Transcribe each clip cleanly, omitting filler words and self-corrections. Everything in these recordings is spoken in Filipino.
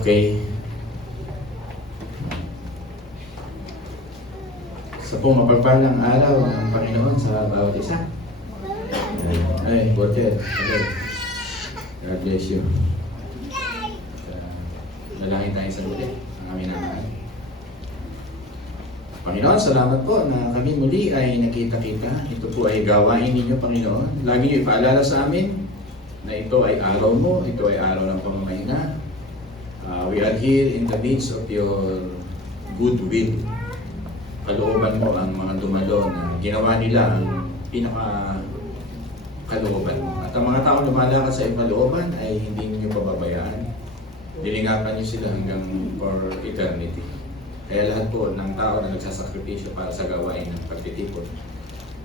Okay. Sa pong mapagpalang araw ng Panginoon sa bawat isa. Ay, Porter. Okay. God bless you. Dalangin tayo sa ulit. Ang aming naman. Panginoon, salamat po na kami muli ay nakita-kita. Ito po ay gawain ninyo, Panginoon. Lagi niyo ipaalala sa amin na ito ay araw mo, ito ay araw ng pamamahinga. We are here in the midst of your goodwill. Kalooban mo ang mga dumalo na ginawa nila ang pinaka-kalooban mo. At ang mga taong lumalakad sa ipalooban ay hindi niyo pababayaan. Dilingatan niyo sila hanggang for eternity. Kaya lahat po ng tao na nagsasakripisyo para sa gawain ng pagtitipon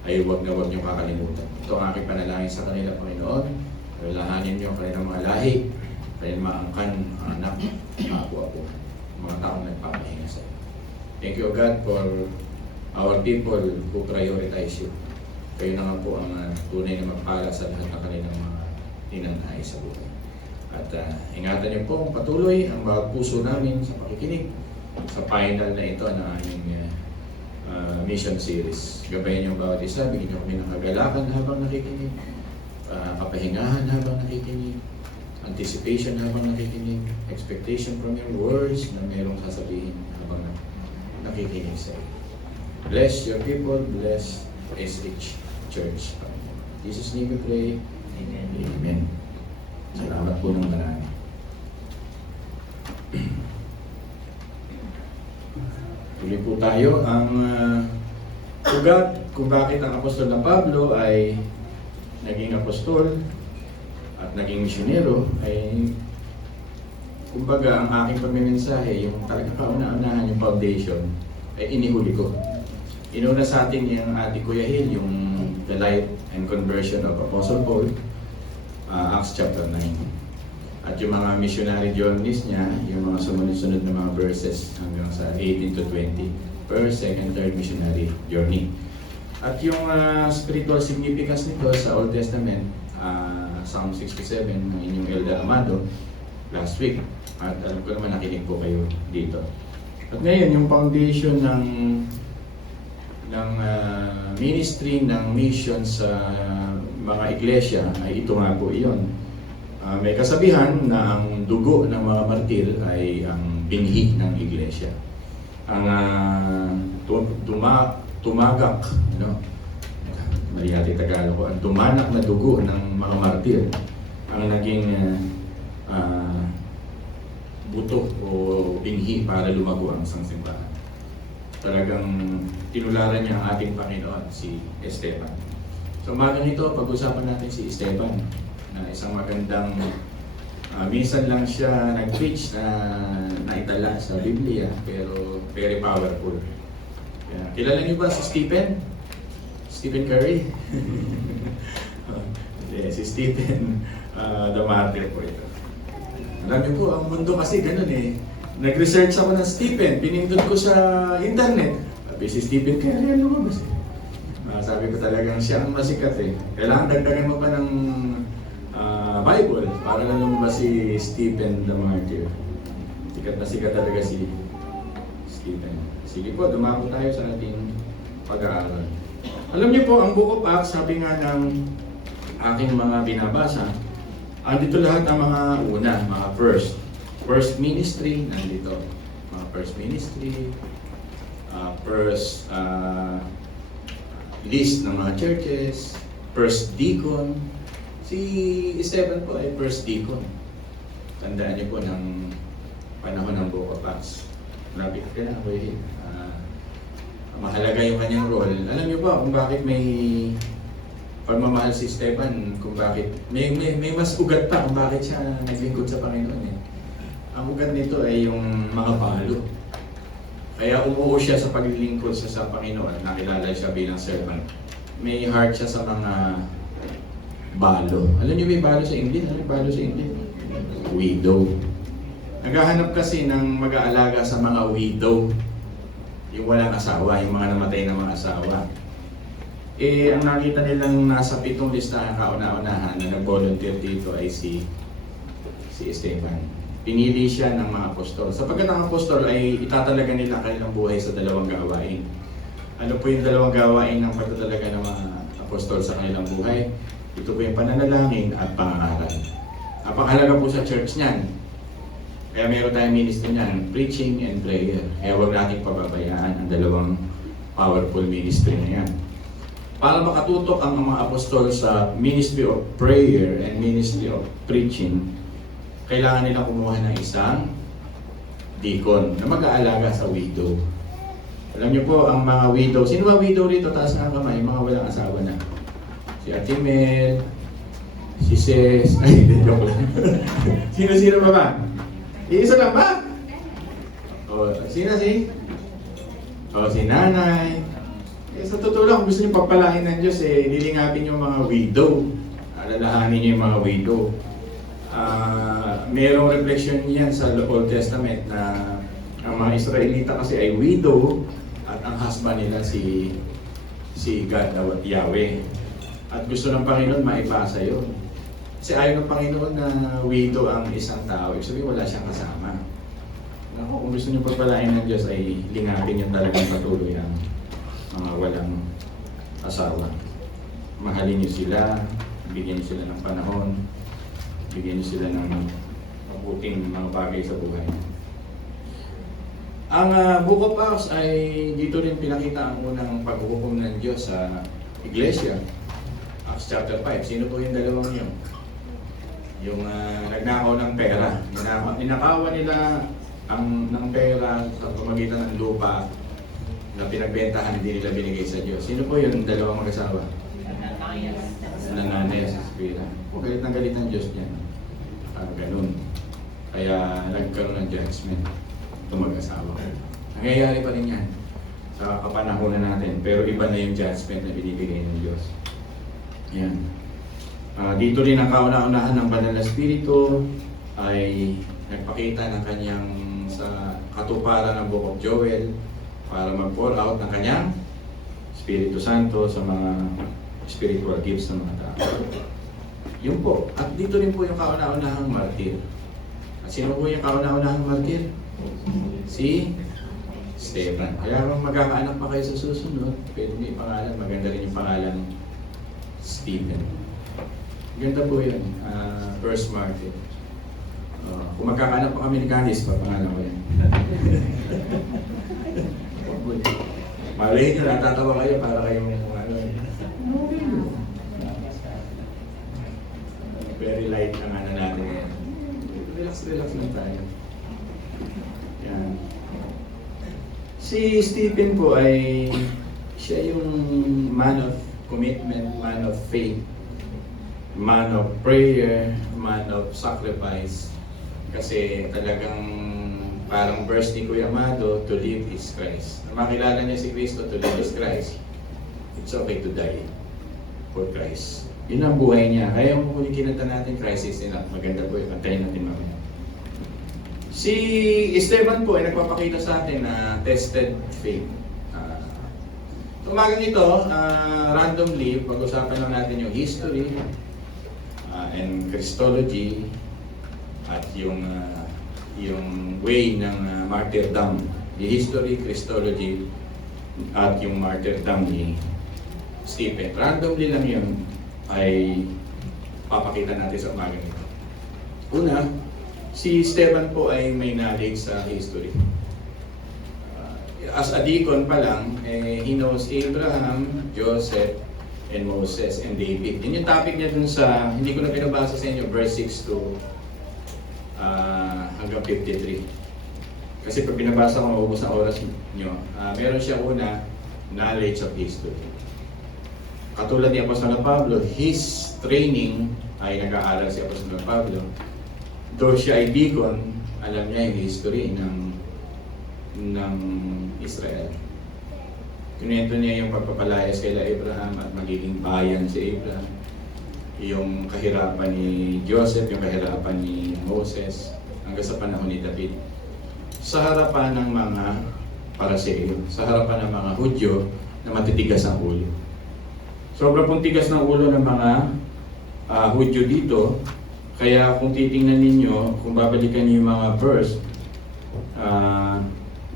ay huwag na huwag niyo kakalimutan. Ito ang aking panalangin sa kanila, Panginoon. Lahanin niyo ang kanilang mga lahi, kanilang mga angkan, mga anak, mga apo-apo, mga taong nagpapahinga sa iyo. Thank you, God, for our people who prioritize you. Kayo na nga po ang tunay na magpala sa lahat ng kanilang mga ninanais sa buhay. At ingatan niyo po patuloy ang bawat puso namin sa pakikinig sa final na ito ng aming mission series. Gabayan niyo ang bawat isa, bigyan niyo kami ng kagalakan habang nakikinig, kapahingahan habang nakikinig, anticipation habang nakikinig, expectation from your words na mayroong sasabihin habang nakikinig sa iyo. Bless your people, bless SH Church. In Jesus' name we pray. Amen. Amen. Salamat po ng marami. Tuloy po tayo. Ang ugat kung bakit ang apostol na Pablo ay naging apostol at naging misyonero ay kumbaga ang aking pagmimensahe, yung talagang kauna-unahan, yung foundation, ay inihuli ko. Inuna sa atin yung ating Kuya Hill, yung The Life and Conversion of Apostle Paul, Acts chapter 9. At yung mga missionary journeys niya, yung mga sumunod-sunod na mga verses hanggang sa 18 to 20, first, second, third missionary journey. At yung spiritual significance nito sa Old Testament, Psalm 67 ng inyong Elder Amado, last week. At alam ko naman nakinig po kayo dito. At ngayon, yung foundation ng ministry, ng mission sa mga iglesia ay ito nga po iyon. May kasabihan na ang dugo ng mga martir ay ang binhi ng iglesia. Ang tumagak, mali natin Tagalog ko, ang tumanak na dugo ng mga martir ang naging buto o binhi para lumago ang isang simbahan. Talagang tinularan niya ang ating Panginoon, si Esteban. So umagang ito, pag-usapan natin si Esteban, na isang magandang, minsan lang siya nag-preach na naitala sa Biblia, pero very powerful. Kilala niyo ba si Stephen? Stephen Curry? Si Stephen the Martyr po ito. Alam niyo po, ang mundo kasi ganun eh. Nag-research ako ng Stephen, pinindot ko sa internet. Sabi si Stephen Curry, ano ba ba? Sabi ko talagang siya ang masikat eh. Kailangan dagdagan mo pa ng Bible para na lumabas si Stephen the Martyr. Sikat na sikat talaga si Stephen. Sige po, dumako tayo sa ating pag-aaral. Alam niyo po, ang Book of Acts, sabi nga ng aking mga binabasa, andito lahat ng mga una, mga first ministry, nandito. Mga first ministry, first list ng mga churches, first deacon. Si Esteban po ay first deacon. Tandaan niyo po ng panahon ng Book of Acts. Grabe ka na, mahalaga yung kanyang role. Alam niyo ba kung bakit may pagmamahal si Esteban, kung bakit may mas ugat pa kung bakit siya naglingkod sa Panginoon eh. Ang ugat nito ay yung mga balo. Kaya umuo siya sa paglilingkod sa Panginoon, nakilala siya bilang servant. May heart siya sa mga balo. Alam niyo may balo sa English? Ano yung balo sa English? Widow. Naghahanap kasi ng mag-aalaga sa mga widow. Yung walang asawa, yung mga namatay na mga asawa. Ang nakita nilang nasa 7 listahan kauna-unahan na nag-volunteer dito ay si Esteban. pinili siya ng mga apostol. Sapagkat ang apostol ay itatalaga nila ang kanilang buhay sa dalawang gawain. Ano po yung dalawang gawain ng pagtatalaga ng mga apostol sa kanilang buhay? Ito po yung pananalangin at pangangaral. Napakahalaga po sa church niyan. Kaya meron tayong ministry niyan, preaching and prayer. Kaya huwag nating pababayaan ang dalawang powerful ministry na yan. Para makatutok ang mga apostol sa ministry of prayer and ministry of preaching, kailangan nila kumuha ng isang deacon na mag-aalaga sa widow. Alam niyo po, ang mga widow, sino ba widow rito? Taas ng kamay, mga walang asawa na. Si Ate Mel, si Ses, ay, joke lang. Sino-sino pa ba? Iisa lang ba? O, sino si? O, si Nanay. Sa totoo lang, kung gusto niyo pagpalain ng Diyos, nilingapin yung mga widow. Alalahanin niyo yung mga widow. Merong reflection niyan sa Old Testament na ang mga Israelita kasi ay widow at ang husband nila si God, Yahweh. At gusto ng Panginoon maipasa yun. Kasi ayaw ng Panginoon na widow ang isang tao. Ibig sabihin wala siyang kasama. Naku, kung gusto niyo pagpalain ng Diyos ay lingapin niyo talagang patuloy ang mga walang asawa. Mahalin niyo sila, bigyan niyo sila ng panahon, bigyan niyo sila ng mabuting mga bagay sa buhay. Ang Book of Acts ay dito rin pinakita ang unang paghuhukom ng Diyos sa iglesia. Acts chapter 5. Sino po yung dalawang yun? Yung nagnakaw ng pera. Ninakawan nila ng pera sa pamagitan ng lupa na pinagbentahan, hindi nila binigay sa Diyos. Sino po yung dalawang mag-asawa? Ananias at Sapphira. Galit na galit ng Diyos niyan. Ganun. Kaya nagkaroon ng judgment itong mag-asawa. Nangyayari pa rin yan sa kapanahonan natin. Pero iba na yung judgment na binibigay ng Diyos. Yan. Dito rin ang kauna-unahan ng Banal na Espiritu ay nagpakita ng kanyang sa katuparan ng Book of Joel para mag-pour out ng kanyang Espiritu Santo sa mga spiritual gifts ng mga tao. Yun po. At dito rin po yung kauna-unahang martir. At sino po yung kauna-unahang martir? Si Stephen. Kaya kung magkakaanak pa kayo sa susunod, pwede may pangalan. Maganda rin yung pangalan Stephen. Ganda po yun. First martir. Kung magkakaanak pa kami ni Candice, papangalan ko yan. Malay nyo, natatawa kayo para kayong very light ang natin ngayon. Relax lang tayo. Yan. Si Stephen po ay siya yung man of commitment, man of faith, man of prayer, man of sacrifice. Kasi talagang parang verse ni Kuya Amado, to live is Christ. Makilala niya si Kristo, to live is Christ. It's okay to die for Christ. Yun ang buhay niya. Kaya kung kinanta natin, Christ is enough. Maganda po yun. Kantahin natin mamaya. Si Esteban po ay nagpapakita sa atin na tested faith. Umagang ito, randomly, pag-usapan lang natin yung history and Christology at yung way ng martyrdom. The history, Christology at yung martyrdom ni Stephen. Randomly lang yun ay papakita natin sa umaga nito. Una, si Stephen po ay may knowledge sa history. As a deacon pa lang, he knows Abraham, Joseph, and Moses, and David. Yun yung topic niya dun sa, hindi ko na pinabasa sa inyo, verse 6 to hanggang 53. Kasi pag binabasa ko, maubos ang oras nyo. Meron siya una, knowledge of history. Katulad ni Apostol Pablo, his training ay nag-aaral si Apostol Pablo. Though siya ay deacon, alam niya yung history ng Israel. Kinento niya yung pagpapalayas kay Abraham at magiging bayan si Abraham. Yung kahirapan ni Joseph, yung kahirapan ni Moses, hanggang sa panahon ni David. Sa harapan ng mga Pariseo, sa harapan ng mga Hudyo na matitigas ang ulo. Sobrang pong tigas ng ulo ng mga Hudyo dito Kaya kung titingnan ninyo, kung babalikan niyo yung mga verse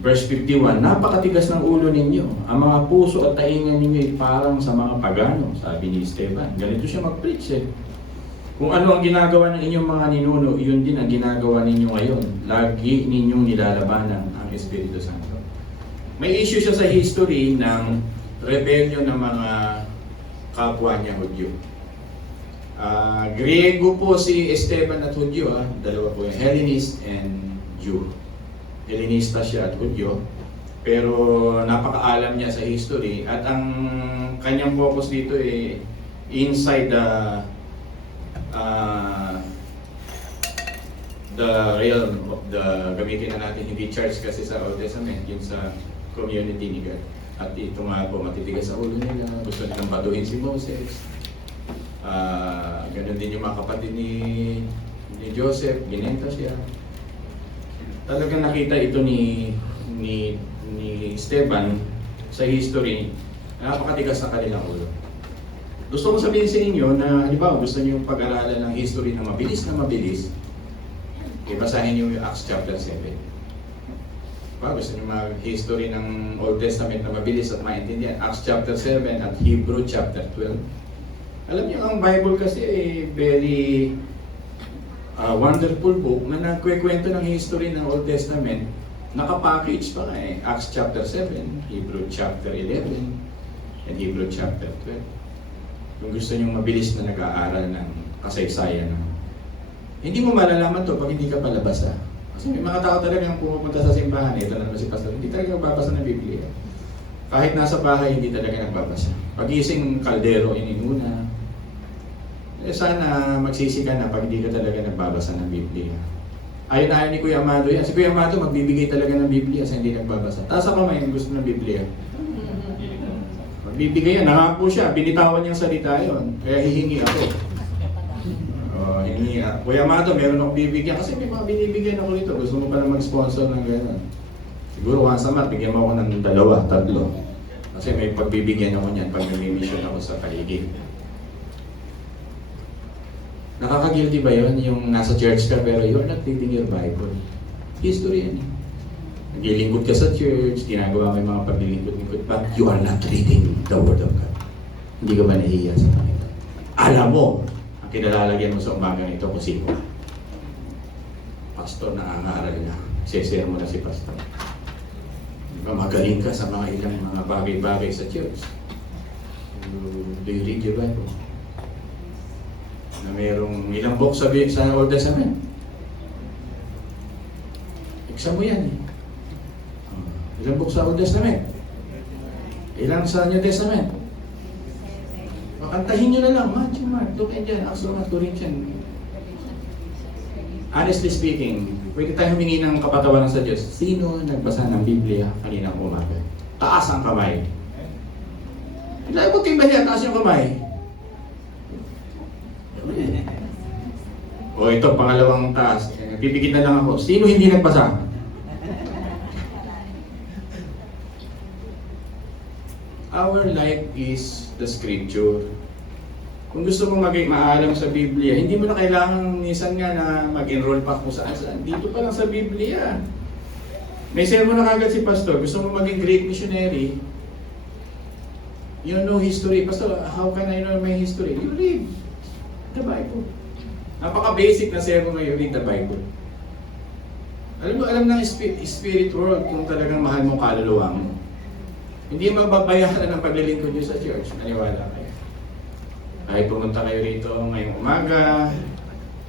51, napakatigas ng ulo ninyo. Ang mga puso at taingan ninyo ay parang sa mga pagano, sabi ni Esteban. Ganito siya mag-preach eh. Kung ano ang ginagawa ng inyong mga ninuno, yun din ang ginagawa ninyo ngayon. Lagi ninyong nilalabanan ang Espiritu Santo. May issue siya sa history ng rebellion ng mga kapwa niya Hudyo. Griego po si Esteban at Hudyo, dalawa po yung Hellenist and Jew. Hellenista siya at Hudyo, pero napakaalam niya sa history at ang kanyang focus dito ay inside the realm of the, gamitin na natin hindi church kasi sa Old Testament, yun sa community ni God. At ito nga po, matitigas sa ulo nila, gusto nilang batuhin si Moses. Ganun din yung mga kapatid ni Joseph, binenta siya. Talagang nakita ito ni Esteban sa history, napakatigas sa kanilang ulo. Gusto ko sabihin sa inyo na, halimbawa, gusto niyo pag-aralan ng history na mabilis, basahin niyo yung Acts chapter 7. Gusto niyo mag-history ng Old Testament na mabilis at maintindihan, Acts chapter 7 at Hebrew chapter 12. Alam niyo, ang Bible kasi very wonderful book na nagkwekwento ng history ng Old Testament, nakapackage pa nga eh. Acts chapter 7, Hebrew chapter 11, and Hebrew chapter 12. Kung gusto niyo mabilis na nag-aaral ng kasaysayan, hindi mo malalaman to pag hindi ka palabasa. Kasi may mga tao talagang pumupunta sa simbahan, ito na naman si pastor, hindi talaga magbabasa ng Biblia. Kahit nasa bahay, hindi talaga nagbabasa. Pag-ising kaldero, ininuna. Sana magsisi ka na pag hindi ka talaga nagbabasa ng Biblia. Ayon ni Kuya Amado yan. Si Kuya Amado magbibigay talaga ng Biblia sa hindi nagbabasa. Taas ako may gusto ng Biblia. Magbibigay yan. Nakapo siya. Binitawan niyang salita yon. Kaya hihingi ako. Hingi. Kuya Amado, meron akong bibigyan. Kasi may mga binibigyan ako nito. Gusto mo pala mag-sponsor ng gano'n. Siguro once a month, bigyan mo ako ng 2, 3. Kasi may pagbibigyan ako niyan pag nag-mission ako sa paligid. Nakaka-guilty ba yun? Yung nasa church ka pero you're not reading your Bible. History yan. Naglilingkod ka sa church, ginagawa mo yung mga paglilingkod-lingkod, but you are not reading the Word of God. Hindi ka ba nahihiya sa kanila? Alam mo, ang kinalalagyan mo sa umagang ito kung sino ka. Pastor na aaral na. Sesero mo na si pastor. Diba, magaling ka sa mga ilang mga bagay-bagay sa church. Do you read your Bible? Na mayroong ilang book sa Old Testament. Exam mo yan eh. Ilang book sa Old Testament? Ilang sa New Testament? Makantahin nyo na lang, Matthew, Mark, Luke, and John, Acts, Romans, Corinthians. Honestly speaking, pwede tayo humingi ng kapatawaran sa Diyos. Sino nagbasa ng Biblia kaninang umaga? Taas ang kamay. Hindi tayo magkaibahiya, taas yung kamay. O ito, pangalawang taas. Pipikit na lang ako. Sino hindi nagbasa? Our life is the scripture. Kung gusto mo maging maalam sa Biblia, hindi mo na kailangan minsan nga na mag-enroll pa kung saan. Dito pa lang sa Biblia. May sermon na kagad si pastor. Gusto mo maging great missionary, you know history. Pastor, how can I know my history? You read the Bible. Napaka-basic na sermon ngayon, read the Bible. Alam ng spirit world kung talagang mahal mo kaluluwa mo. Hindi mababayaran ang paglilingkod nyo sa church. Naniwala kayo. Kahit pumunta kayo rito ngayong umaga,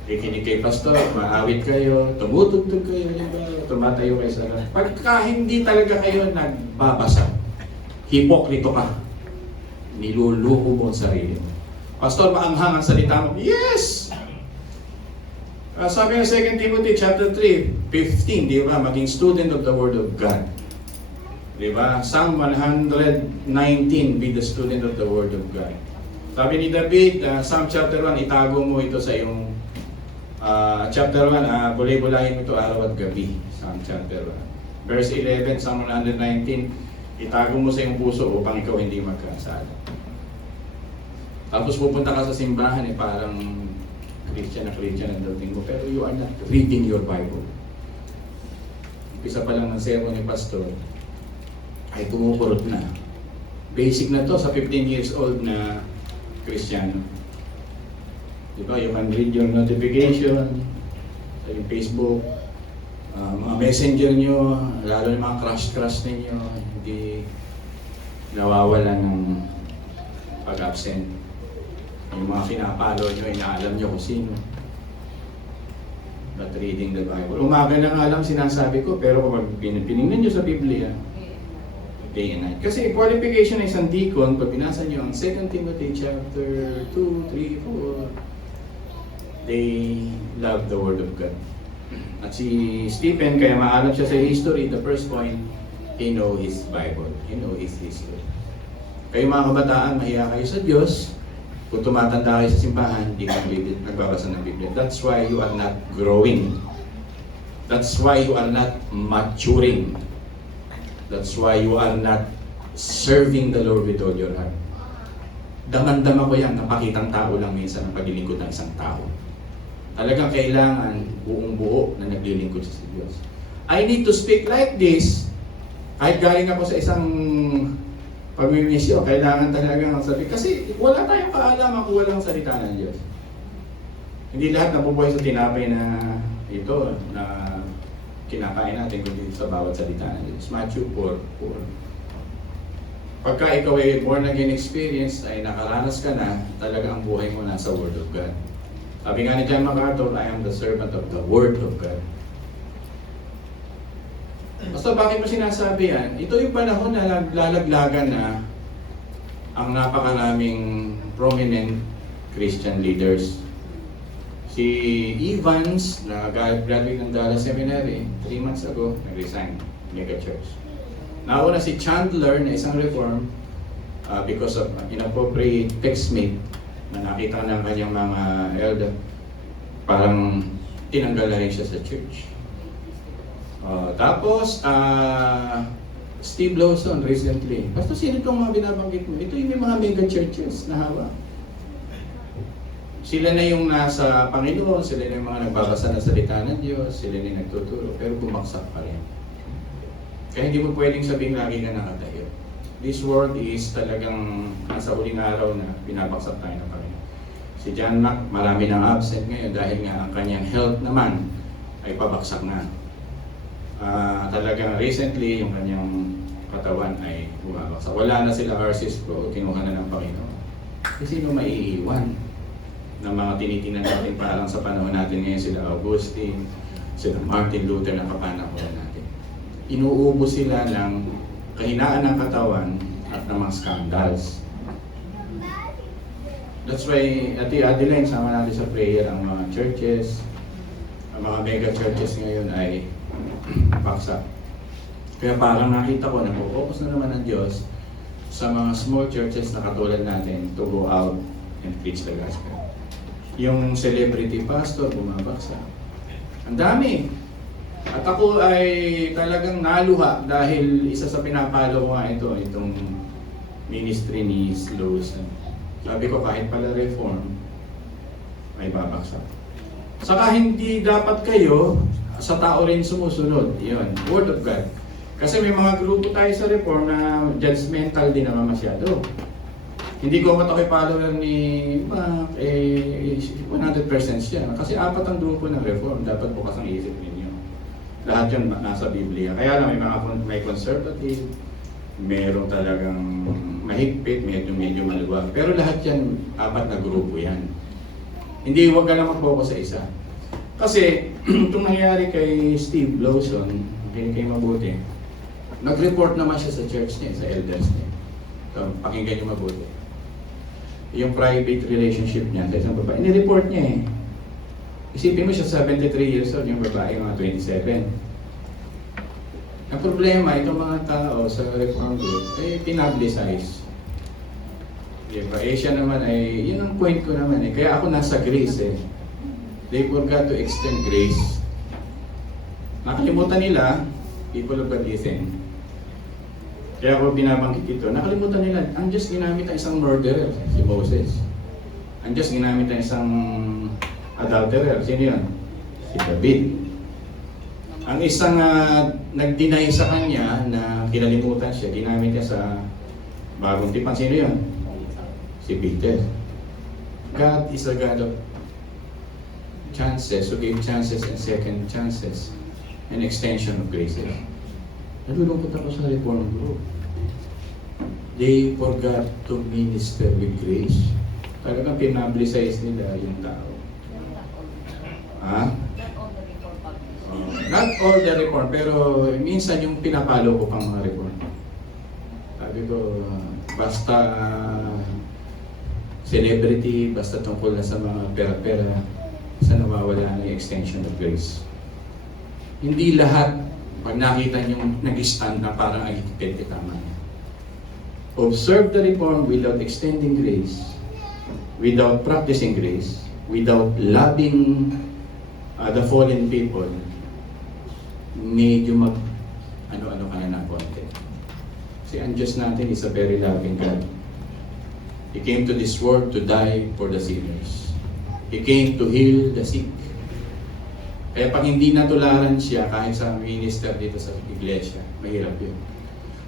kikinig kay pastor, maawit kayo, tumutugtog kayo, tumatayo kayo sa lahat. Pagka hindi talaga kayo nagbabasa, hipokrito ka. Niluluko mo ang sarili mo. Pastor, maanghang ang salita mo. Yes! Sabi ng 2 Timothy chapter 3, 15, di ba? Maging student of the Word of God. Di ba? Psalm 119, be the student of the Word of God. Sabi ni David, Psalm chapter 1, itago mo ito sa iyong chapter 1, bulay-bulayin mo ito araw at gabi. Psalm chapter 1. Verse 11, Psalm 119, itago mo sa iyong puso upang ikaw hindi magkasala. Tapos pupunta ka sa simbahan, parang Christian ang dating mo, pero you are not reading your Bible. Isa pa lang ng sermon ni Pastor, ay tumukurot na. Basic na to sa 15 years old na Kristiyano. Diba? You can read your notification sa yung Facebook, mga messenger nyo, lalo yung mga crush ninyo, hindi nawawala ng pag-absent. Yung mga pinapalo nyo, inaalam nyo kung sino. Not reading the Bible. Umaga na nga lang sinasabi ko, pero kung pinignan nyo sa Biblia, day and night. Kasi qualification ng isang deacon, pag binasa nyo ang 2 Timothy chapter 2, 3, 4, they love the Word of God. At si Stephen, kaya maalam siya sa history, the first point, he know his Bible. He know his history. Kayo mga kabataan, mahiya kayo sa Diyos. Kung tumatanda kayo sa simbahan, hindi kayo nagbabasa ng Biblia. That's why you are not growing. That's why you are not maturing. That's why you are not serving the Lord with all your heart. Damang-dama ko yan, napakitang tao lang minsan ang paglilingkod ng isang tao. Talagang kailangan buong-buo na naglilingkod sa Diyos. I need to speak like this. Kahit galing ako sa isang pagmimisyo, kailangan talagang sabi. Kasi wala tayong kaalaman kung walang salita ng Diyos. Hindi lahat nabubuhay sa tinapay na ito, na kinakain natin kundi sa bawat salita ng Diyos. Matthew 4:4. Pagka ikaw ay born again experience, ay nakaranas ka na, talaga ang buhay mo nasa Word of God. Sabi nga ni John MacArthur, I am the servant of the Word of God. Basta bakit mo sinasabi yan? Ito yung panahon na naglalaglagan na ang napakaraming prominent Christian leaders. Si Evans, na graduate ng Dallas Seminary, 3 months ago, nag-resign, mega church. Nauna si Chandler na isang reform because of inappropriate textmate na nakita ng kanyang mga elder, parang tinanggal na rin siya sa church. Tapos, Steve Lawson recently, basta sino itong mga binabanggit mo? Ito yung mga mega churches na hawak. Sila na yung nasa Panginoon, sila na yung mga nagbabasa ng salita ng Diyos, sila na yung nagtuturo, pero bumagsak pa rin. Kaya hindi mo pwedeng sabing lagi ka nakatayo. This world is talagang nasa huling araw na binabagsak tayo ng Panginoon. Si John Mac, marami nang absent ngayon dahil nga ang kanyang health naman ay pabagsak na. Talagang recently, yung kanyang katawan ay bumabagsak. Wala na sila RCS Pro, kinuha na ng Panginoon. Kasi sino maiiwan ng mga tinitingnan natin parang sa panahon natin ngayon, sila Augustine, sila Martin Luther na kapanahonan natin. Inuubos sila ng kahinaan ng katawan at ng mga scandals. That's why, Ate Adeline, sama natin sa prayer ang mga churches, ang mga mega churches ngayon ay paksa. Kaya parang nakita ko na focus na naman ng Diyos sa mga small churches na katulad natin to go out and preach the gospel. Yung celebrity pastor, bumabaksa. Ang dami. At ako ay talagang naluha dahil isa sa pinapalo ko nga itong ministry ni Lawson. Sabi ko kahit pala reform, ay babaksak. Saka hindi dapat kayo sa tao rin sumusunod. Yun, Word of God. Kasi may mga grupo tayo sa reform na judgmental din naman masyado. Hindi ko matokoy follower ni Mac, 100% siya. Kasi 4 ang grupo ng reform, dapat bukas ang isip ninyo. Lahat yun nasa Biblia. Kaya lang may conservative, merong talagang mahigpit, medyo maluwag. Pero lahat yan, 4 na grupo yan. Hindi, huwag ka lang mag-focus sa isa. Kasi, itong nangyari kay Steve Lawson, hindi kayo mabuti, nag-report naman siya sa church niya, sa elders niya. So, pakinggan niyo mabuti. Yung private relationship niya sa isang babae, ni-report niya eh. Isipin mo siya, 73 years old, yung babae, mga 27. Ang problema, itong mga tao sa reform group, ay pinablicize. Diba? Siya naman ay, yun ang point ko naman eh. Kaya ako nasa grace eh. They forgot to extend grace. Nakalimutan nila, people of God listen. Kaya ako binabanggit ito, nakalimutan nila, ang Diyos ginamit ang isang murderer, si Moses. Ang Diyos ginamit ang isang adulterer. Sino yun? Si David. Ang isang nag-deny sa kanya na kinalimutan siya, ginamit niya sa bagong tipan. Sino yun? Si Peter. God is a God of chances, who gave chances and second chances, and extension of graces. Nalulungkot ako sa Reform Group. They forgot to minister with grace. Talagang pinablicize nila yung tao. Ha? Not all the reform, pero minsan yung pinapalo ko pang mga reform. Sabi ko, basta celebrity, basta tungkol na sa mga pera-pera, sa nawawala na yung extension of grace. Hindi lahat, pag nakita nyo nag-stand na parang ay higpit, tama niya. Observe the reform without extending grace, without practicing grace, without loving the fallen people, medyo ano-ano ka na konti. Si ang Diyos natin is a very loving God. He came to this world to die for the sinners. He came to heal the sick. Kaya pag hindi natularan siya kahit sa minister dito sa iglesia, mahirap yun.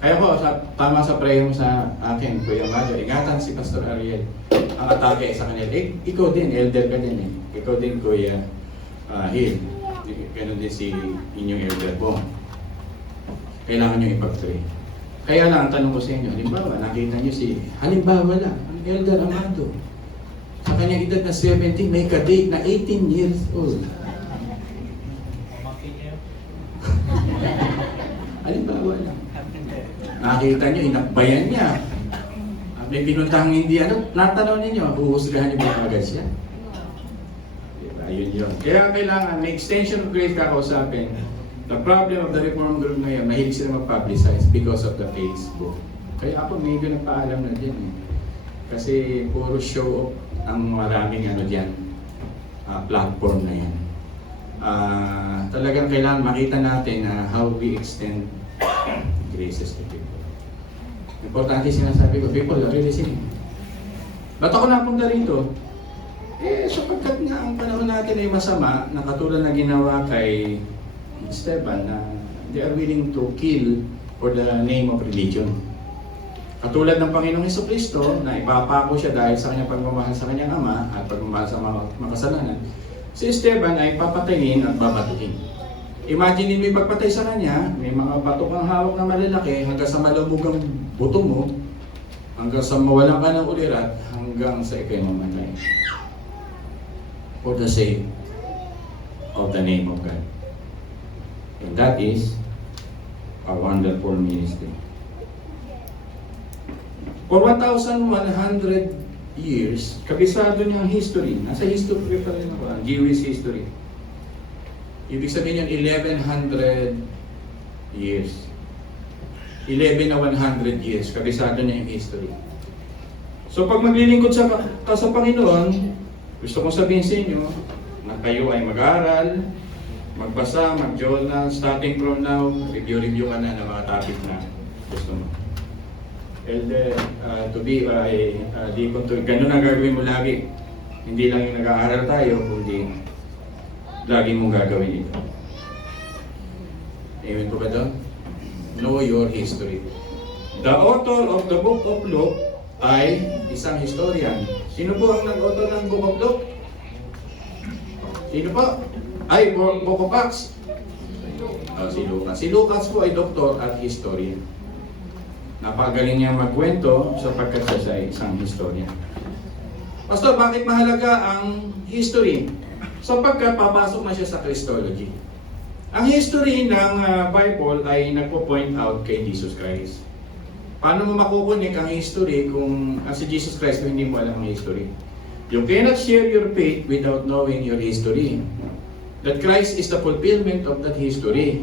Kaya po, tama sa prayer mo sa akin, Kuya Mario, ingatan si Pastor Ariel. Ang atake sa kanila. Ikaw din, elder ka din eh. Ikaw din, Kuya Hill. Ganon din si inyong elder po. Kailangan nyo ipag-pray. Kaya lang, ang tanong ko sa inyo, halimbawa, nakita nyo halimbawa lang, ang elder Amado. Sa kanyang edad na 17, may kadate na 18 years old. Halimbawa lang. Nakita nyo, inakbayan niya. May pinuntahang hindi, natanaw ninyo, huhusgahan niyo ba agad siya? Diba, yun. Kaya kailangan, may extension of grace kakausapin. The problem of the Reform Group ngayon, mahilig sila mag-publicize because of the Facebook. Kaya ako medyo nagpaalam na dyan eh. Kasi puro show off ang maraming dyan, platform na yan. Talagang kailangan makita natin how we extend graces to people. Importante sinasabi ko, people are really sinning. Ba't ako napunta rito? Sapagkat nga ang panahon natin ay masama, na katulad na ginawa kay Esteban, na they are willing to kill for the name of religion. Katulad ng Panginoong Jesucristo, na ipapako siya dahil sa kanyang pagmamahal sa kanyang ama at pagmamahal sa mga makasalanan, si Esteban ay papatayin at babatuhin. Imagine mo ipagpatay sa kanya, may mga bato kang hawak na malalaki hanggang sa malubog ang buto mo, hanggang sa mawalan ka ng ulirat, hanggang sa ikay mamatay. For the sake of the name of God. And that is a wonderful ministry. For 1,100 years, kabisado niya ang history. Nasa history pa rin ako, ang Jewish history. Ibig sabihin yun, 1,100 years. 11 na 100 years, kabisado niya yung history. So pag maglilingkod ka sa Panginoon, gusto kong sabihin sa inyo, na kayo ay mag-aral, magbasa, mag-journal, starting from now, review ka na ng mga topic na gusto mo. Elder, to be deacon to, ganun ang gagawin mo lagi. Hindi lang yung nag-aaral tayo, kundi lagi mong gagawin ito. Amen po ba doon? Know your history. The author of the book of Luke ay isang historian. Sino po ang nag-author ng book of Luke? Sino po? Ay, book of Acts. Si Lucas. Si Lucas po ay doktor at historian. Napagaling niya magkwento sapagkat siya ay isang historian. Pastor, bakit mahalaga ang history? Sapagkat papasok na siya sa Christology. Ang history ng Bible ay nagpo-point out kay Jesus Christ. Paano mo makukunik ang history kung si Jesus Christ kung hindi mo alam ang history? You cannot share your faith without knowing your history. That Christ is the fulfillment of that history.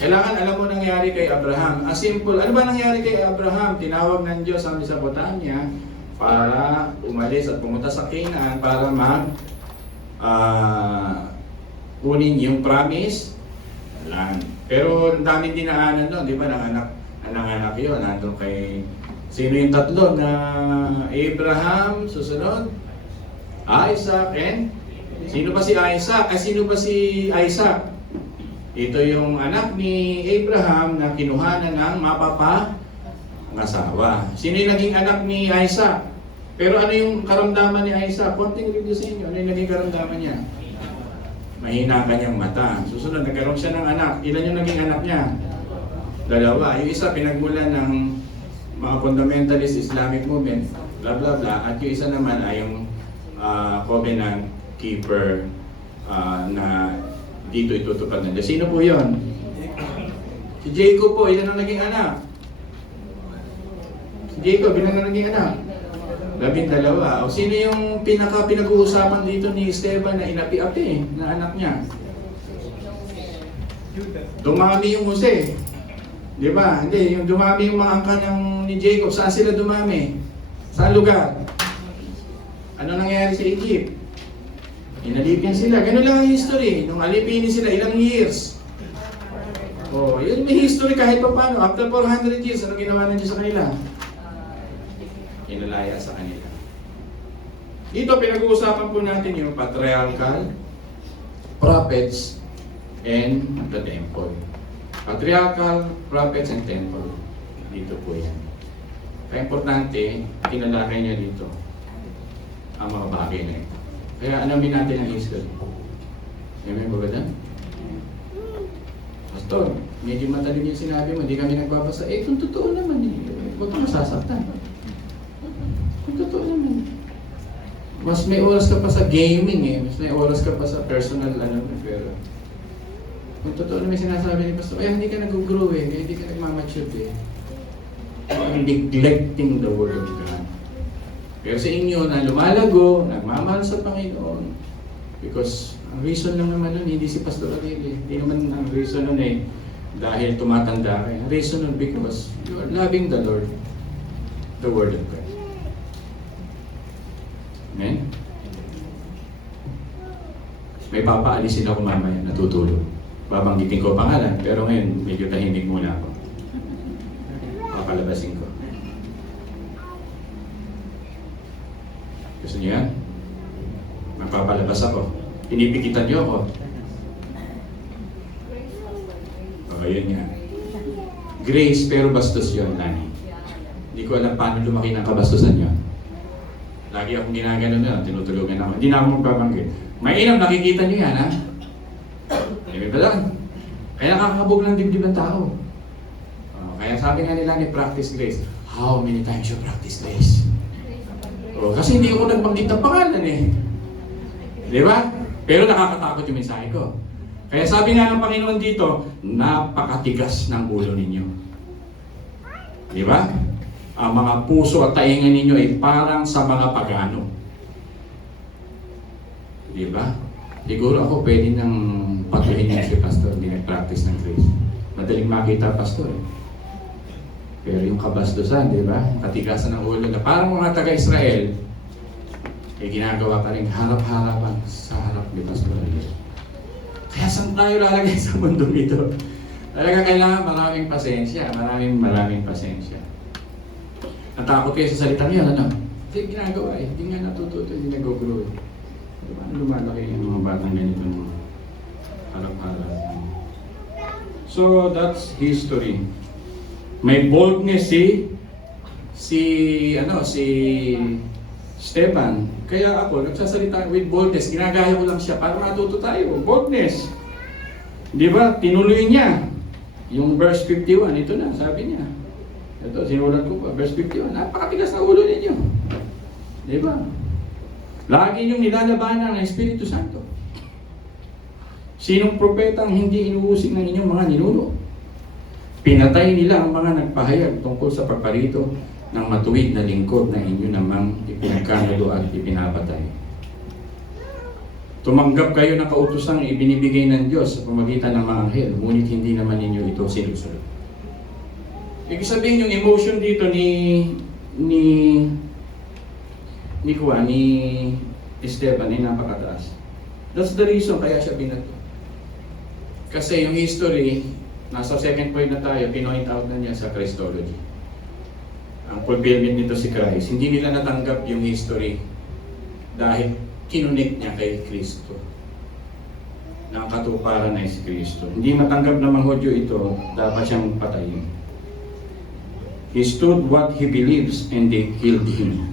Kailangan alam mo nangyari kay Abraham. Simple. Ano ba nangyari kay Abraham? Tinawag ng Diyos ang Mesopotamia para umalis at pumunta sa Canaan para kunin yung promise land. Pero ang daming dinaanan doon, di ba? Nanganak yun. Nandun kay sino yung tatlo na Abraham, susunod, Isaac, and Sino ba si Isaac? Sino ba si Isaac? Ito yung anak ni Abraham na kinuhanan ng asawa. Sino yung naging anak ni Isaac? Pero ano yung karamdaman ni Isaac? Konting review sa inyo. Ano yung naging karamdaman niya? Mahina kanyang mata. Susunod, nagkaroon siya ng anak. Ilan yung naging anak niya? 2. Yung isa, pinagmulan ng mga fundamentalist Islamic movement, bla bla bla. At yung isa naman ay yung covenant keeper na dito itutupad na. Sino po yun? Si Jacob po, ilan ang naging anak? Si Jacob, ilan ang naging anak? 12. O sino yung pinag-uusapan dito ni Esteban na inapi-api na anak niya? Dumami yung Jose. Di ba? Hindi, yung dumami yung mga angka ni Jacob. Saan sila dumami? Saan lugar? Ano nangyari sa Egypt? Inalipin sila. Ganun lang ang history. Nung alipinin sila, ilang years? Yun may history kahit pa paano. After 400 years, ano ginawa na Diyos sa kanila? Inalaya sa kanila. Dito pinag-uusapan po natin yung patriarchal, prophets, and the temple. Patriarchal, prophets, and temple. Dito po yan. Kaya importante, tinalakay niya dito ang mga bagay na ito. Kaya alamin natin ang history. May bagay? Pastor, medyo matalim yung sinabi mo, hindi kami nagbabasa. Kung totoo naman, huwag kang masasaktan. Kung totoo naman. Mas may oras ka pa sa gaming mas may oras ka pa sa personal pero kung totoo naman sinasabi ni Pastor, hindi ka nag-grow hindi ka nagmamature You're neglecting the Word of God. Pero sa inyo na lumalago, nagmamahal sa Panginoon, because ang reason lang naman nun, hindi si Pastor Adele. Hindi naman ang reason nun dahil tumatanda ka. Ang reason nun because you are loving the Lord, the Word of God. Amen? May papaalisin ako mamaya, natutulog. Babanggitin ko pangalan, pero ngayon medyo tahimik muna ako. Papalabasin ko. Gusto niyo yan? Magpapalabas ako. Pinipigitan niyo ako. Yun nga. Grace, pero bastos yun, Nani. Hindi ko alam paano lumaki ng kabastusan yun. Lagi akong ginagano na, tinutulugan ako. Hindi na ako magbabanggit. Mainam, nakikita niyo yan, ha? Hindi ba lang? Kaya nakakabog ng dibdib ng tao. Kaya sabi nga nila ni practice grace. How many times you practice grace? Kasi hindi ako nagbanggit ng pangalan Di ba? Pero nakakatakot yung mensahe ko. Kaya sabi nga ng Panginoon dito, napakatigas ng ulo ninyo. Di ba? Ang mga puso at taingan ninyo ay parang sa mga pagano. Di ba? Siguro ako pwede nang patuloy niya si Pastor, hindi nag-practice ng grace. Madaling makita, Pastor. Pero yung kabastusan, di ba? Katigasan ng ulo na parang mga taga-Israel, ginagawa pa rin harap-harapan sa harap ni Pastor. Kaya saan tayo lalagay sa mundo ito? Talaga kailangan maraming pasensya, maraming pasensya. Natakot kayo sa salitang yan, ano? Hindi ginagawa hindi nga natututo, hindi nag-grow Paano lumalaki yung mga batang ganito ng harap-harap? So, that's history. May boldness si Stephen. Kaya ako, nagsasalita with boldness. Ginagaya ko lang siya para matuto tayo. Boldness. Di ba? Tinuloy niya. Yung verse 51, ito na, sabi niya. Ito, sinulat ko pa, verse 51. Napakatigas na ulo ninyo. Di ba? Lagi niyong nilalabanan ng Espiritu Santo. Sinong propetang hindi inuusig ng inyong mga ninuno? Pinatay nila ang mga nagpahayag tungkol sa pagparito ng matuwid na lingkod na inyo namang ipinagkanulo at ipinapatay. Tumanggap kayo ng kautosang ibinibigay ng Diyos sa pamagitan ng mga anghel, ngunit hindi naman ninyo ito sinusunod. Ibig sabihin yung emotion dito ni Esteban ay napakataas. That's the reason kaya siya binato. Kasi yung history, nasa second point na tayo, pinoint out na niya sa Christology. Ang fulfillment nito si Christ. Hindi nila natanggap yung history dahil kinonect niya kay Kristo. Nakatuparan na si Kristo. Hindi matanggap na Hudyo ito, dapat siyang patayin. He stood what he believes and they killed him.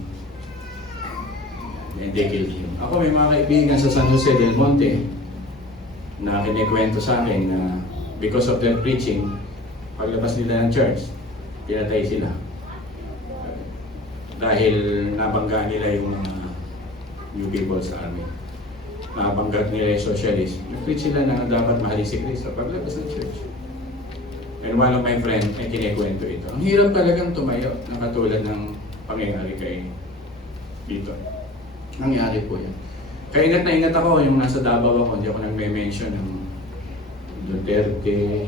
Ako may mga kaibigan sa San Jose del Monte na kinikwento sa akin na because of their preaching, paglabas nila ng church, pinatay sila. Dahil nabangga nila yung mga New People's Army. Nabangga nila yung socialist. Nag-preach sila na dapat mahalin si Kristo paglabas ng church. And one of my friends ay kinikwento ito. Ang hirap talagang tumayo na katulad ng pangyayari kay dito. Nangyari po yan. Kaya ingat na ingat ako yung nasa Davao ako, hindi ako nagme-mention ng Duterte,